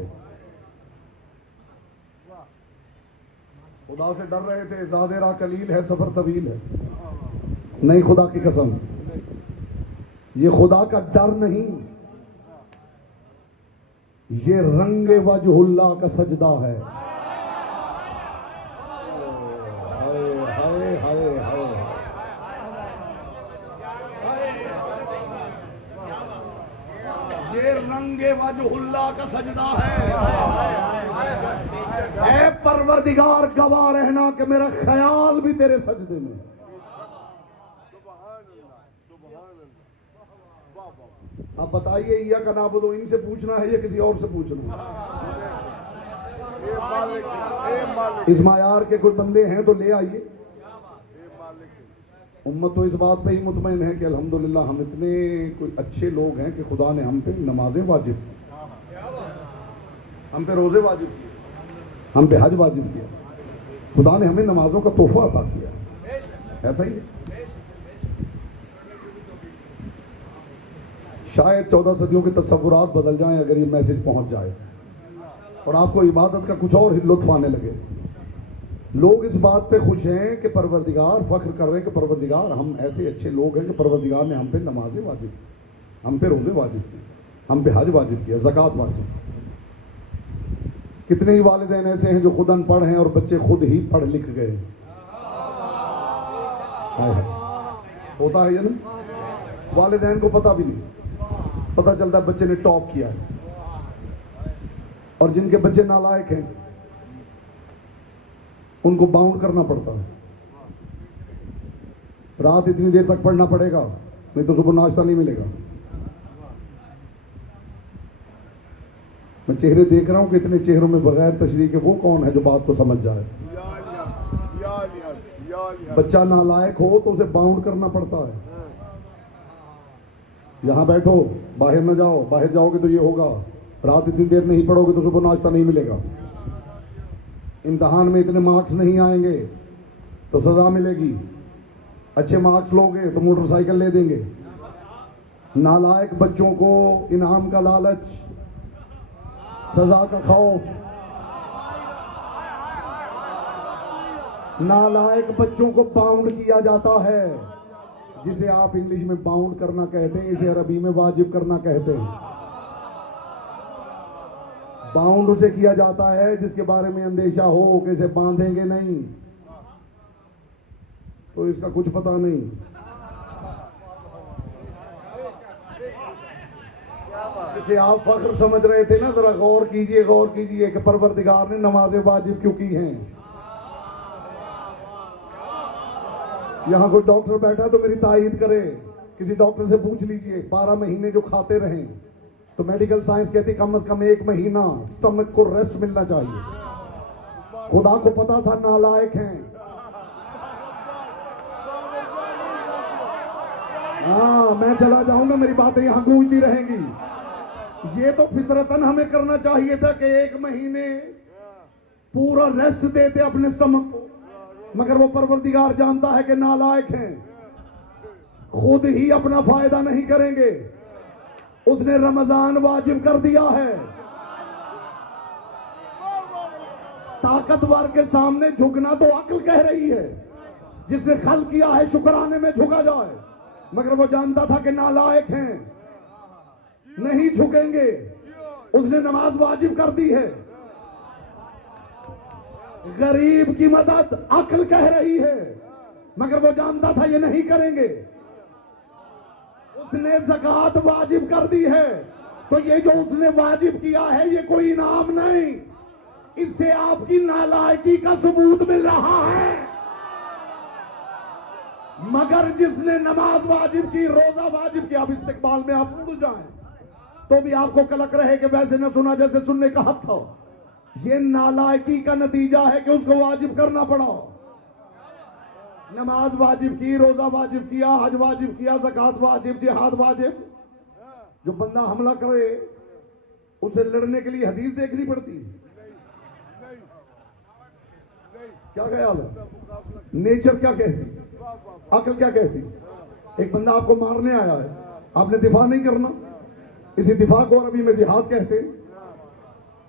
खुदा से डर रहे थे। ज़ादे राह कलील है, सफर तवील है। नहीं, खुदा की कसम, ये खुदा का डर नहीं, ये रंगे वजहुल्लाह का सजदा है। ये रंगे वजहुल्लाह का सजदा है। ऐ परवरदिगार गवाह रहना कि मेरा ख्याल भी तेरे सजदे में। अब बताइए, या का नाबुदो इनसे पूछना है या किसी और से पूछना है? इस मायार के कुछ बंदे हैं तो ले आइए। उम्मत तो इस बात पे ही मुतमईन है कि अल्हम्दुलिल्लाह हम इतने कोई अच्छे लोग हैं कि खुदा ने हम पे नमाजें वाजिब की, हम पे रोजे वाजिब किए, हम पे हज वाजिब किया। खुदा ने हमें नमाजों का तोहफा अता किया। ऐसा ही है। शायद 14 सदियों के तस्वुरात बदल जाएं अगर ये मैसेज पहुंच जाए और आपको इबादत का कुछ और ही लुत्फ आने लगे। लोग इस बात पे खुश हैं कि परवरदिगार, फख्र कर रहे हैं कि परवरदिगार, हम ऐसे अच्छे लोग हैं कि परवरदिगार ने हम पे नमाजें वाजिब की, हम पे रोजे वाजिब किए, हम पे हज वाजिब किया, ज़कात वाजिब। कितने ही वालिदैन ऐसे हैं जो खुद अनपढ़ हैं और बच्चे खुद ही पढ़ लिख गए। होता है ये ना, वालिदैन को पता भी नहीं, पता चलता है बच्चे ने टॉप किया है। और जिनके बच्चे नालायक हैं उनको बाउंड करना पड़ता है। रात इतनी देर तक पढ़ना पड़ेगा, नहीं तो सुबह नाश्ता नहीं मिलेगा। मैं चेहरे देख रहा हूं कि इतने चेहरों में बगैर तशरीह के वो कौन है जो बात को समझ जाए। बच्चा नालायक हो तो उसे बाउंड करना पड़ता है। यहां बैठो, बाहर न जाओ, बाहर जाओगे तो ये होगा, रात इतनी देर नहीं पढ़ोगे तो सुबह नाश्ता नहीं मिलेगा, इम्तहान में इतने मार्क्स नहीं आएंगे तो सजा मिलेगी, अच्छे मार्क्स लोगे तो मोटरसाइकिल ले देंगे। नालायक बच्चों को इनाम का लालच, सजा का खौफ, नालायक बच्चों को बाउंड किया जाता है, जिसे आप इंग्लिश में बाउंड करना कहते हैं, इसे अरबी में वाजिब करना कहते हैं। बाउंड उसे किया जाता है जिसके बारे में अंदेशा हो कि इसे बांधेंगे नहीं तो इसका कुछ पता नहीं। जिसे आप फख्र समझ रहे थे ना, जरा गौर कीजिए कि परवरदिगार ने नमाजें वाजिब क्यों की हैं। यहां कोई डॉक्टर बैठा तो मेरी तायीद करे, किसी डॉक्टर से पूछ लीजिए 12 महीने जो खाते रहे तो मेडिकल साइंस कहती कम से कम 1 महीना स्टमक को रेस्ट मिलना चाहिए। खुदा को पता था नालायक हैं। हाँ, मैं चला जाऊंगा, मेरी बातें यहां गूंजती रहेंगी। ये तो फितरतन हमें करना चाहिए था कि 1 महीने पूरा रेस्ट देते अपने स्टमक को, मगर वो परवरदिगार जानता है कि नालायक हैं, खुद ही अपना फायदा नहीं करेंगे। उसने रमजान वाजिब कर दिया है। ताकतवर के सामने झुकना तो अक्ल कह रही है, जिसने खल किया है शुक्राने में झुका जाए, मगर वो जानता था कि नालायक हैं, नहीं झुकेंगे। उसने नमाज वाजिब कर दी है। गरीब की मदद अक्ल कह रही है, मगर वो जानता था ये नहीं करेंगे। उसने ज़कात वाजिब कर दी है, तो ये जो उसने वाजिब किया है ये कोई इनाम नहीं, इससे आपकी नालायकी का सबूत मिल रहा है। मगर जिसने नमाज वाजिब की, रोजा वाजिब किया, अब इस्तिकबाल में आप उड़ जाएं तो भी आपको कलक रहे कि वैसे न सुना जैसे सुनने का हक था। ये नालायकी का नतीजा है कि उसको वाजिब करना पड़ा। नमाज वाजिब की, रोजा वाजिब किया, हज वाजिब किया, ज़कात वाजिब, जिहाद वाजिब। जो बंदा हमला करे उसे लड़ने के लिए हदीस देखनी पड़ती है। क्या ख्याल है? नेचर क्या कहती, अकल क्या कहती? एक बंदा आपको मारने आया है, आपने दिफा नहीं करना, इसी दिफा को अरबी में जिहाद कहते हैं।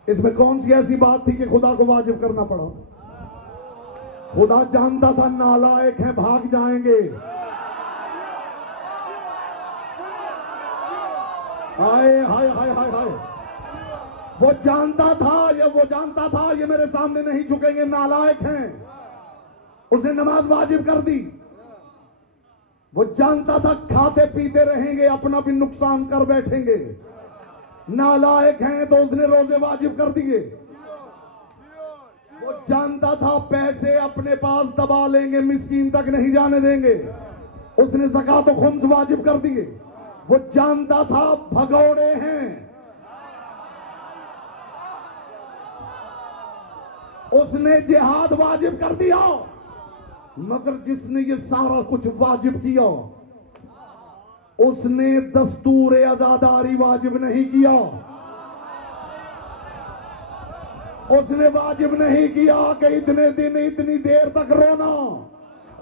इसमें कौन सी ऐसी बात थी कि खुदा को वाजिब करना पड़ा? खुदा जानता था नालायक हैं, भाग जाएंगे। हाय हाय हाय हाय हाय, वो जानता था ये मेरे सामने नहीं झुकेंगे, नालायक हैं। उसने नमाज वाजिब कर दी। वो जानता था खाते पीते रहेंगे, अपना भी नुकसान कर बैठेंगे, नालायक हैं, तो उसने रोजे वाजिब कर दिए। वो जानता था पैसे अपने पास दबा लेंगे, मिस्कीन तक नहीं जाने देंगे, उसने ज़कात व खुम्स वाजिब कर दिए। वो जानता था भगोड़े हैं, उसने जिहाद वाजिब कर दिया। मगर जिसने ये सारा कुछ वाजिब किया, उसने दस्तूर आजादारी वाजिब नहीं किया। उसने वाजिब नहीं किया कि इतने दिन इतनी देर तक रोना।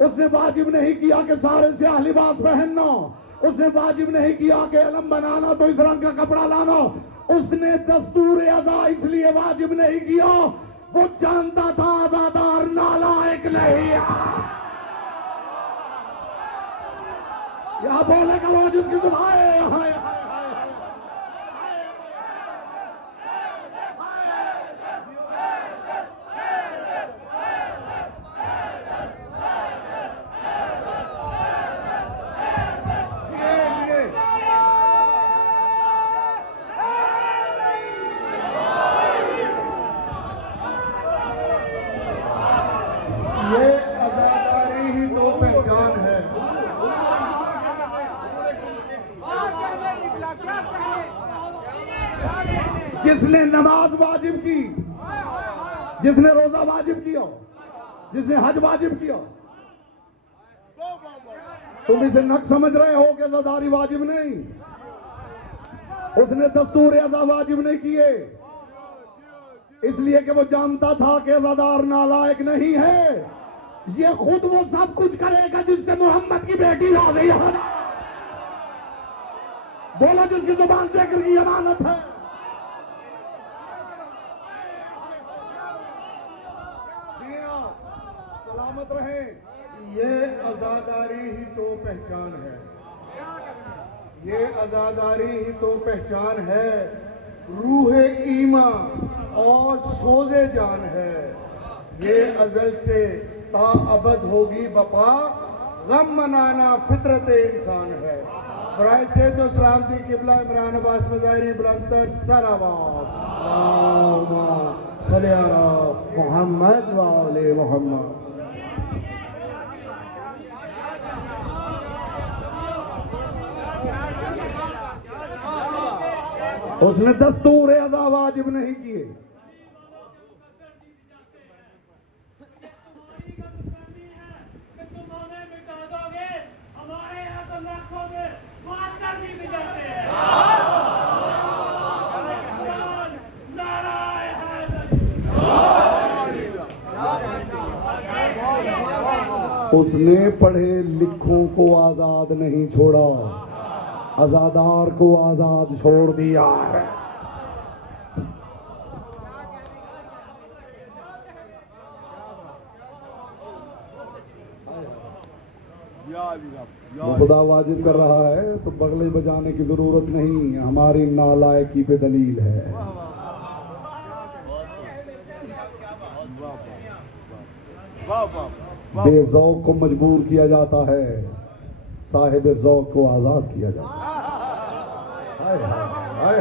उसने वाजिब नहीं किया कि सारे स्याह लिबास पहनना। उसने वाजिब नहीं किया कि अलम बनाना तो इस रंग का कपड़ा लाना। उसने दस्तूर अज़ा इसलिए वाजिब नहीं किया, वो जानता था आजादार नालायक नहीं है। यहां बोले करो जिसकी जुबान है। ये अदाकारी ही तो पहचान है। जिसने नमाज वाजिब की, जिसने रोजा वाजिब किया, जिसने हज वाजिब किया, तुम इसे नक समझ रहे हो कि अज़ादारी वाजिब नहीं। उसने दस्तूर अज़ा वाजिब नहीं किए, इसलिए कि वो जानता था कि अज़ादार नालायक नहीं है। ये खुद वो सब कुछ करेगा जिससे मोहम्मद की बेटी राज़ी है। बोला जिसकी जुबान जिक्र की अमानत है। सलामत रहे। ये आजादारी ही तो पहचान है। ये आजादारी ही तो पहचान है। रूह ईमा और सोज़े जान है। ये अजल से ता अबद होगी बपा, गम मनाना फितरत इंसान है। बराए से तो सलामती किबला इमरान अब्बास मज़ाहिरी बुलंदर सलावत सल्ले अला मुहम्मद व आले मुहम्मद। उसने दस्तूर अज़ा वाजिब नहीं किए। उसने पढ़े लिखों को आजाद नहीं छोड़ा, आजादार को आजाद छोड़ दिया है। वो खुदा वाजिब कर रहा है तो बगले बजाने की जरूरत नहीं, हमारी नालायकी पे दलील है। बेज़ौक को मजबूर किया जाता है, साहिब ज़ौक को आजाद किया जाता है। हाय हाय हाय।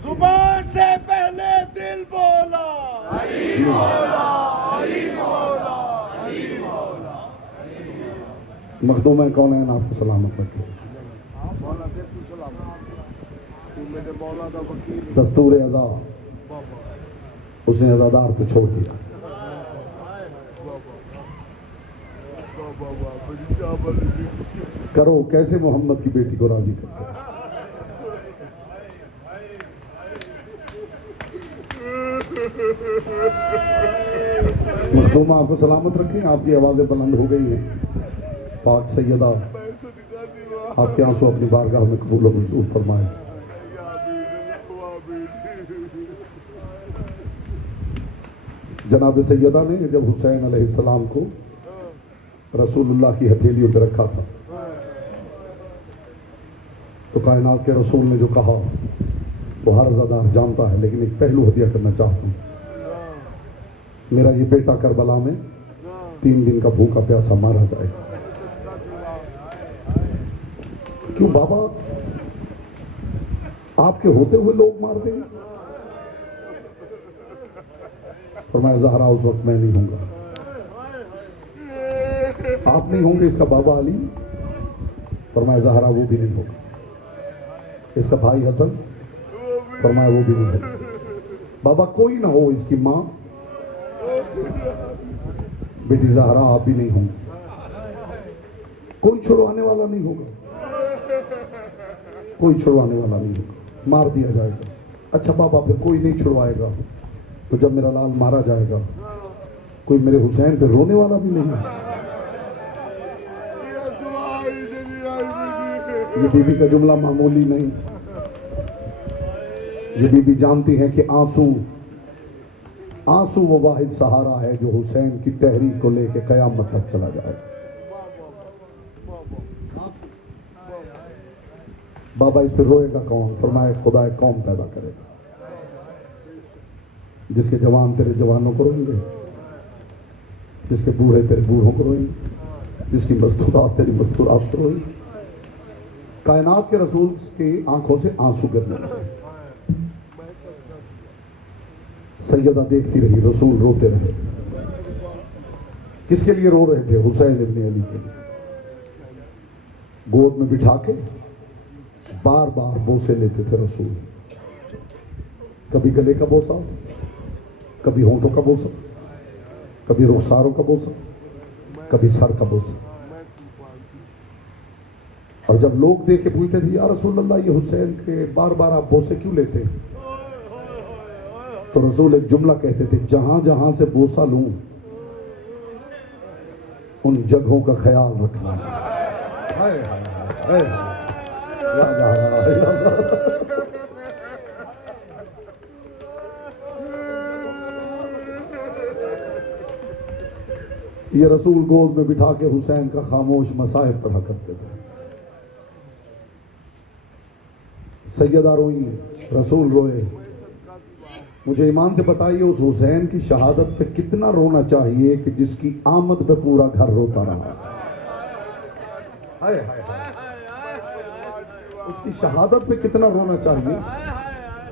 जुबान से पहले दिल बोला। मखदूम कौन है आपको सलामत रखे। दस्तूर अज़ा उसने अज़ादार पे छोड़ दिया। करो कैसे मोहम्मद की बेटी को राजी करते। मखदूम आपको सलामत रखें, आपकी आवाजें बुलंद हो गई हैं। पाक सैयदा आपके आंसू अपनी बारगाह में कबूल और मंजूर फरमाए। जनाब सैयदा ने जब हुसैन अलैहिस्सलाम को रसूलुल्लाह की हथेलियों पर रखा था तो कायनात के रसूल ने जो कहा वो हर ज़ादार जानता है, लेकिन एक पहलू हदिया करना चाहता हूँ। मेरा ये बेटा करबला में 3 दिन का भूखा प्यासा मारा जाएगा। क्यों बाबा, आपके होते हुए लोग मार देंगे? फरमाया ज़हरा उस वक्त मैं नहीं हूंगा। बाप नहीं होंगे इसका बाबा अली? फरमाया ज़हरा वो भी नहीं होगा। इसका भाई हसन? फरमाया वो भी नहीं होगा। बाबा कोई ना हो, इसकी माँ? बेटी ज़हरा आप भी नहीं होंगे। कोई छुड़वाने वाला नहीं होगा, कोई छुड़वाने वाला नहीं होगा, मार दिया जाएगा। अच्छा बाबा फिर कोई नहीं छुड़वाएगा तो जब मेरा लाल मारा जाएगा कोई मेरे हुसैन पे रोने वाला भी नहीं है? ये बीबी का जुमला मामूली नहीं। ये बीबी जानती है कि आंसू आंसू वो वाहिद सहारा है जो हुसैन की तहरीक को लेकर कयामत तक चला जाए। बाबा इस पर रोएगा कौन? फरमाए खुदा एक कौम पैदा करेगा जिसके जवान तेरे जवानों को रोएंगे, जिसके बूढ़े तेरे बूढ़ों को रोएंगे, जिसकी मस्तूरात तेरी मस्तूरात को रोएंगे। कायनात के रसूल की आंखों से आंसू गिरने लगे। सैयदा देखती रही, रसूल रोते रहे। किसके लिए रो रहे थे? हुसैन इब्ने अली के लिए। गोद में बिठा के बार बार बोसे लेते थे रसूल। कभी गले का बोसा, कभी होंठों का बोसा, कभी रुखसारों का बोसा, कभी सर का बोसा। और जब लोग देख के पूछते थे या रसूल अल्लाह ये हुसैन के बार बार आप बोसे क्यों लेते हैं, तो रसूल एक जुमला कहते थे, जहां जहां से बोसा लूं उन जगहों का ख्याल रखना। हाय हाय हाय ये रसूल गोद में बिठा के हुसैन का खामोश मसाहिब पढ़ा करते थे। सैयदा रोई, रसूल रोए। मुझे ईमान से बताइए उस हुसैन की शहादत पे कितना रोना चाहिए कि जिसकी आमद पे पूरा घर रोता रहा। हाय हाय हाय, उसकी शहादत पे कितना रोना चाहिए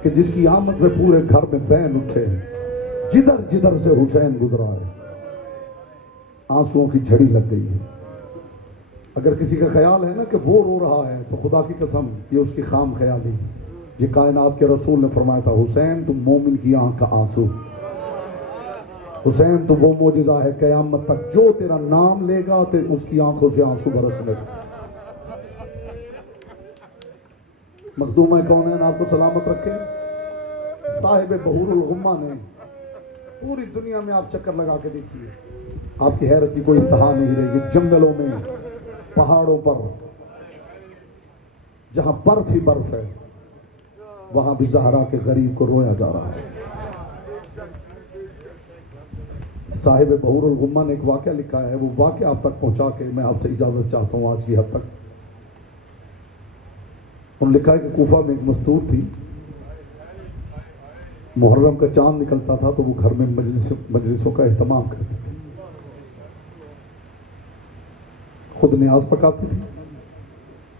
कि जिसकी आमद पे पूरे घर में बैन उठे। जिधर जिधर से हुसैन गुजरा है आंसुओं की झड़ी लग गई है। अगर किसी का ख्याल है ना कि वो रो रहा है तो खुदा की कसम ये उसकी खाम ख्याली। ये कायनात के रसूल ने फरमाया था, हुसैन तुम मोमिन की आंख का आंसू, हुसैन तुम वो मोजिजा है कयामत तक जो तेरा नाम लेगा तो उसकी आंखों से आंसू बरसने। मखदूम है कौन है ना, आपको सलामत रखे। साहिब बहूरुल गुम्मा ने पूरी दुनिया में आप चक्कर लगा के देखिए, आपकी हैरत की कोई इंतहा नहीं रहेगी। जंगलों में, पहाड़ों पर जहां बर्फ ही बर्फ है वहां भी ज़हरा के गरीब को रोया जा रहा है। साहिब बहूरुल गुम्मा ने एक वाक़या लिखा है, वो वाक़या आप तक पहुंचा के मैं आपसे इजाजत चाहता हूं आज की हद तक। उन्होंने लिखा है कि कूफा में एक मस्तूर थी, मुहर्रम का चांद निकलता था तो वो घर में मजलिसों का एहतमाम करती थी, खुद न्याज पकाती थी,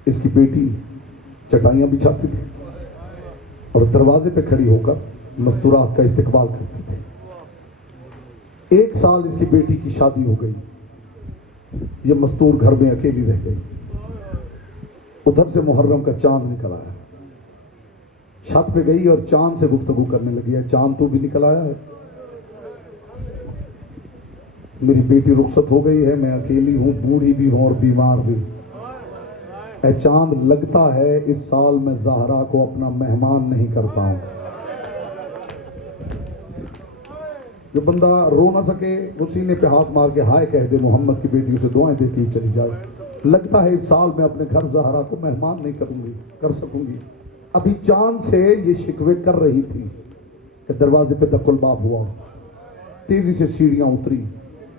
इसकी बेटी चटाइयां बिछाती थी और दरवाजे पे खड़ी होकर मस्तूरात का इस्तकबाल करती थी। एक साल इसकी बेटी की शादी हो गई, ये मस्तूर घर में अकेली रह गई। उधर से मुहर्रम का चांद निकल आया, छत पे गई और चांद से गुफ्तगू करने लगी है, चांद तू भी निकल आया है, मेरी बेटी रुखसत हो गई है, मैं अकेली हूं, बूढ़ी भी हूं और बीमार भी। ऐ चांद लगता है इस साल मैं ज़हरा को अपना मेहमान नहीं कर पाऊं। जो बंदा रो ना सके वो सीने पे हाथ मार के हाय कह दे, मोहम्मद की बेटी उसे दुआएं देती चली जाए। लगता है इस साल मैं अपने घर ज़हरा को मेहमान नहीं कर सकूंगी। अभी चांद से ये शिकवे कर रही थी कि दरवाजे पे दक्कुल बाब हुआ, तेजी से सीढ़ियां उतरी,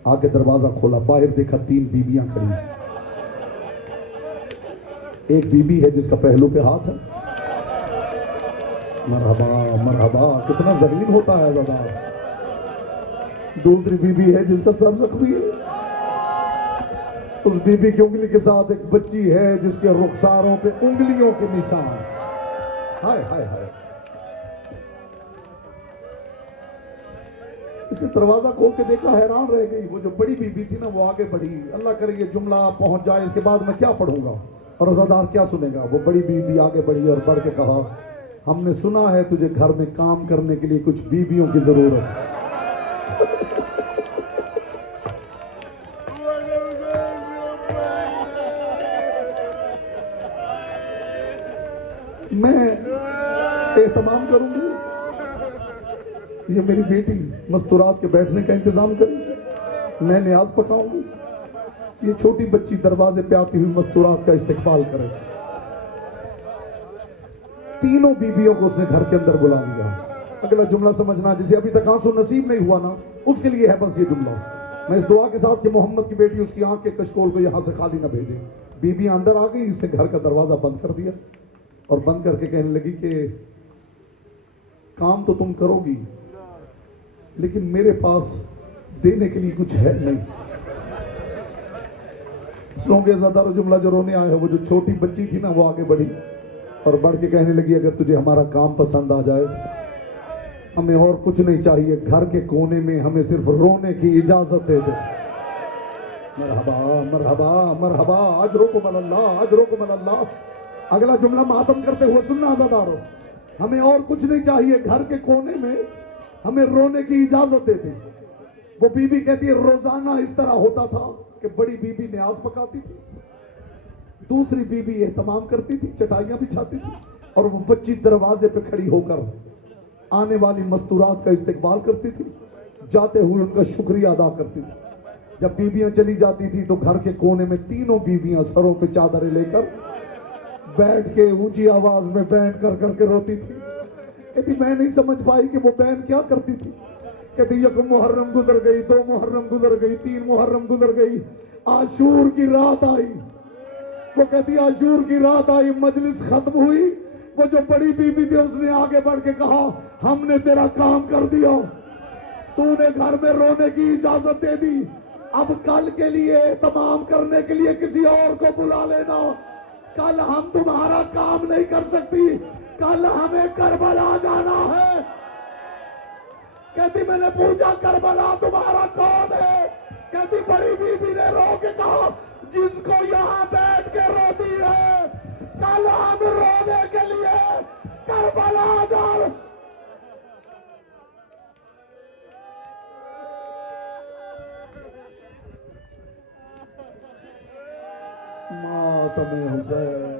आके दरवाजा खोला, बाहर देखा 3 बीबियां खड़ी। एक बीबी है जिसका पहलू पे हाथ है, मरहबा मरहबा, कितना जलील होता है दादा। दूसरी बीबी है जिसका सर जख्मी है, उस बीबी की उंगली के साथ एक बच्ची है जिसके रुखसारों पे उंगलियों के निशान। हाय हाय हाय, इसे दरवाजा खोल के देखा, हैरान रह गई। वो जो बड़ी बीबी थी ना वो आगे बढ़ी। अल्लाह करे ये जुमला पहुंच जाए, इसके बाद मैं क्या पढ़ूंगा और रोजादार क्या सुनेगा। वो बड़ी बीबी आगे बढ़ी और बढ़ के कहा, हमने सुना है तुझे घर में काम करने के लिए कुछ बीबियों की जरूरत है। मैं एहतमाम करूंगी, ये मेरी बेटी मस्तूरात के बैठने का इंतजाम करेगी, मैं न्याज पकाऊंगी, ये छोटी बच्ची दरवाजे पे आती हुई मस्तूरात का इस्तेकबाल करे। तीनों बीबियों को उसने घर के अंदर बुला लिया। अगला जुमला समझना, जिसे अभी तक आंसू नसीब नहीं हुआ ना, उसके लिए है बस ये जुमला। मैं इस दुआ के साथ कि मोहम्मद की बेटी उसकी आंख के कशकोल को यहां से खाली ना भेजे। बीबियां अंदर आ गई, इसने घर का दरवाजा बंद कर दिया और बंद करके कहने लगी कि काम तो तुम करोगी लेकिन मेरे पास देने के लिए कुछ है नहीं। सुनो के ज़्यादा जुमला जो रोने आया है, वो जो छोटी बच्ची थी ना वो आगे बढ़ी और बढ़ के कहने लगी, अगर तुझे हमारा काम पसंद आ जाए, हमें और कुछ नहीं चाहिए, घर के कोने में हमें सिर्फ रोने की इजाजत दे दे। मरहबा मरहबा मरहबा, अजरुकुम अल्लाह, अजरुकुम अल्लाह। अगला जुमला मातम करते हुए सुनना आजादारो, हमें और कुछ नहीं चाहिए, घर के कोने में हमें रोने की इजाजत दे दे। वो बीबी कहती है, रोजाना इस तरह होता था कि बड़ी बीबी न्याज पकाती थी, दूसरी बीबी एहतमाम करती थी, चटाइयां बिछाती थी और वो बच्ची दरवाजे पे खड़ी होकर आने वाली मस्तूरात का इस्तेकबाल करती थी, जाते हुए उनका शुक्रिया अदा करती थी। जब बीबियां चली जाती थी तो घर के कोने में तीनों बीबियां सरों पे चादरें लेकर बैठ के ऊंची आवाज में बैन कर करके रोती थी। कहती मैं नहीं समझ पाई कि वो बैन क्या करती थी। कहती एक मुहर्रम गुजर गई, 2 मुहर्रम गुजर गई, 3 मुहर्रम गुजर गई, आशूर की रात आई। वो कहती आशूर की रात आई, मजलिस खत्म हुई, वो जो बड़ी बीबी थी उसने आगे बढ़ के कहा, हमने तेरा काम कर दिया, तूने घर में रोने की इजाजत दे दी, अब कल के लिए तमाम करने के लिए किसी और को बुला लेना, कल हम तुम्हारा काम नहीं कर सकती, कल हमें करबला जाना है। कहती मैंने पूछा करबला तुम्हारा कौन है। कहती बड़ी बीबी ने रो के कहा, जिसको यहाँ बैठ के रोती है, कल हम रोने के लिए करबला जा। मातम हुसैन,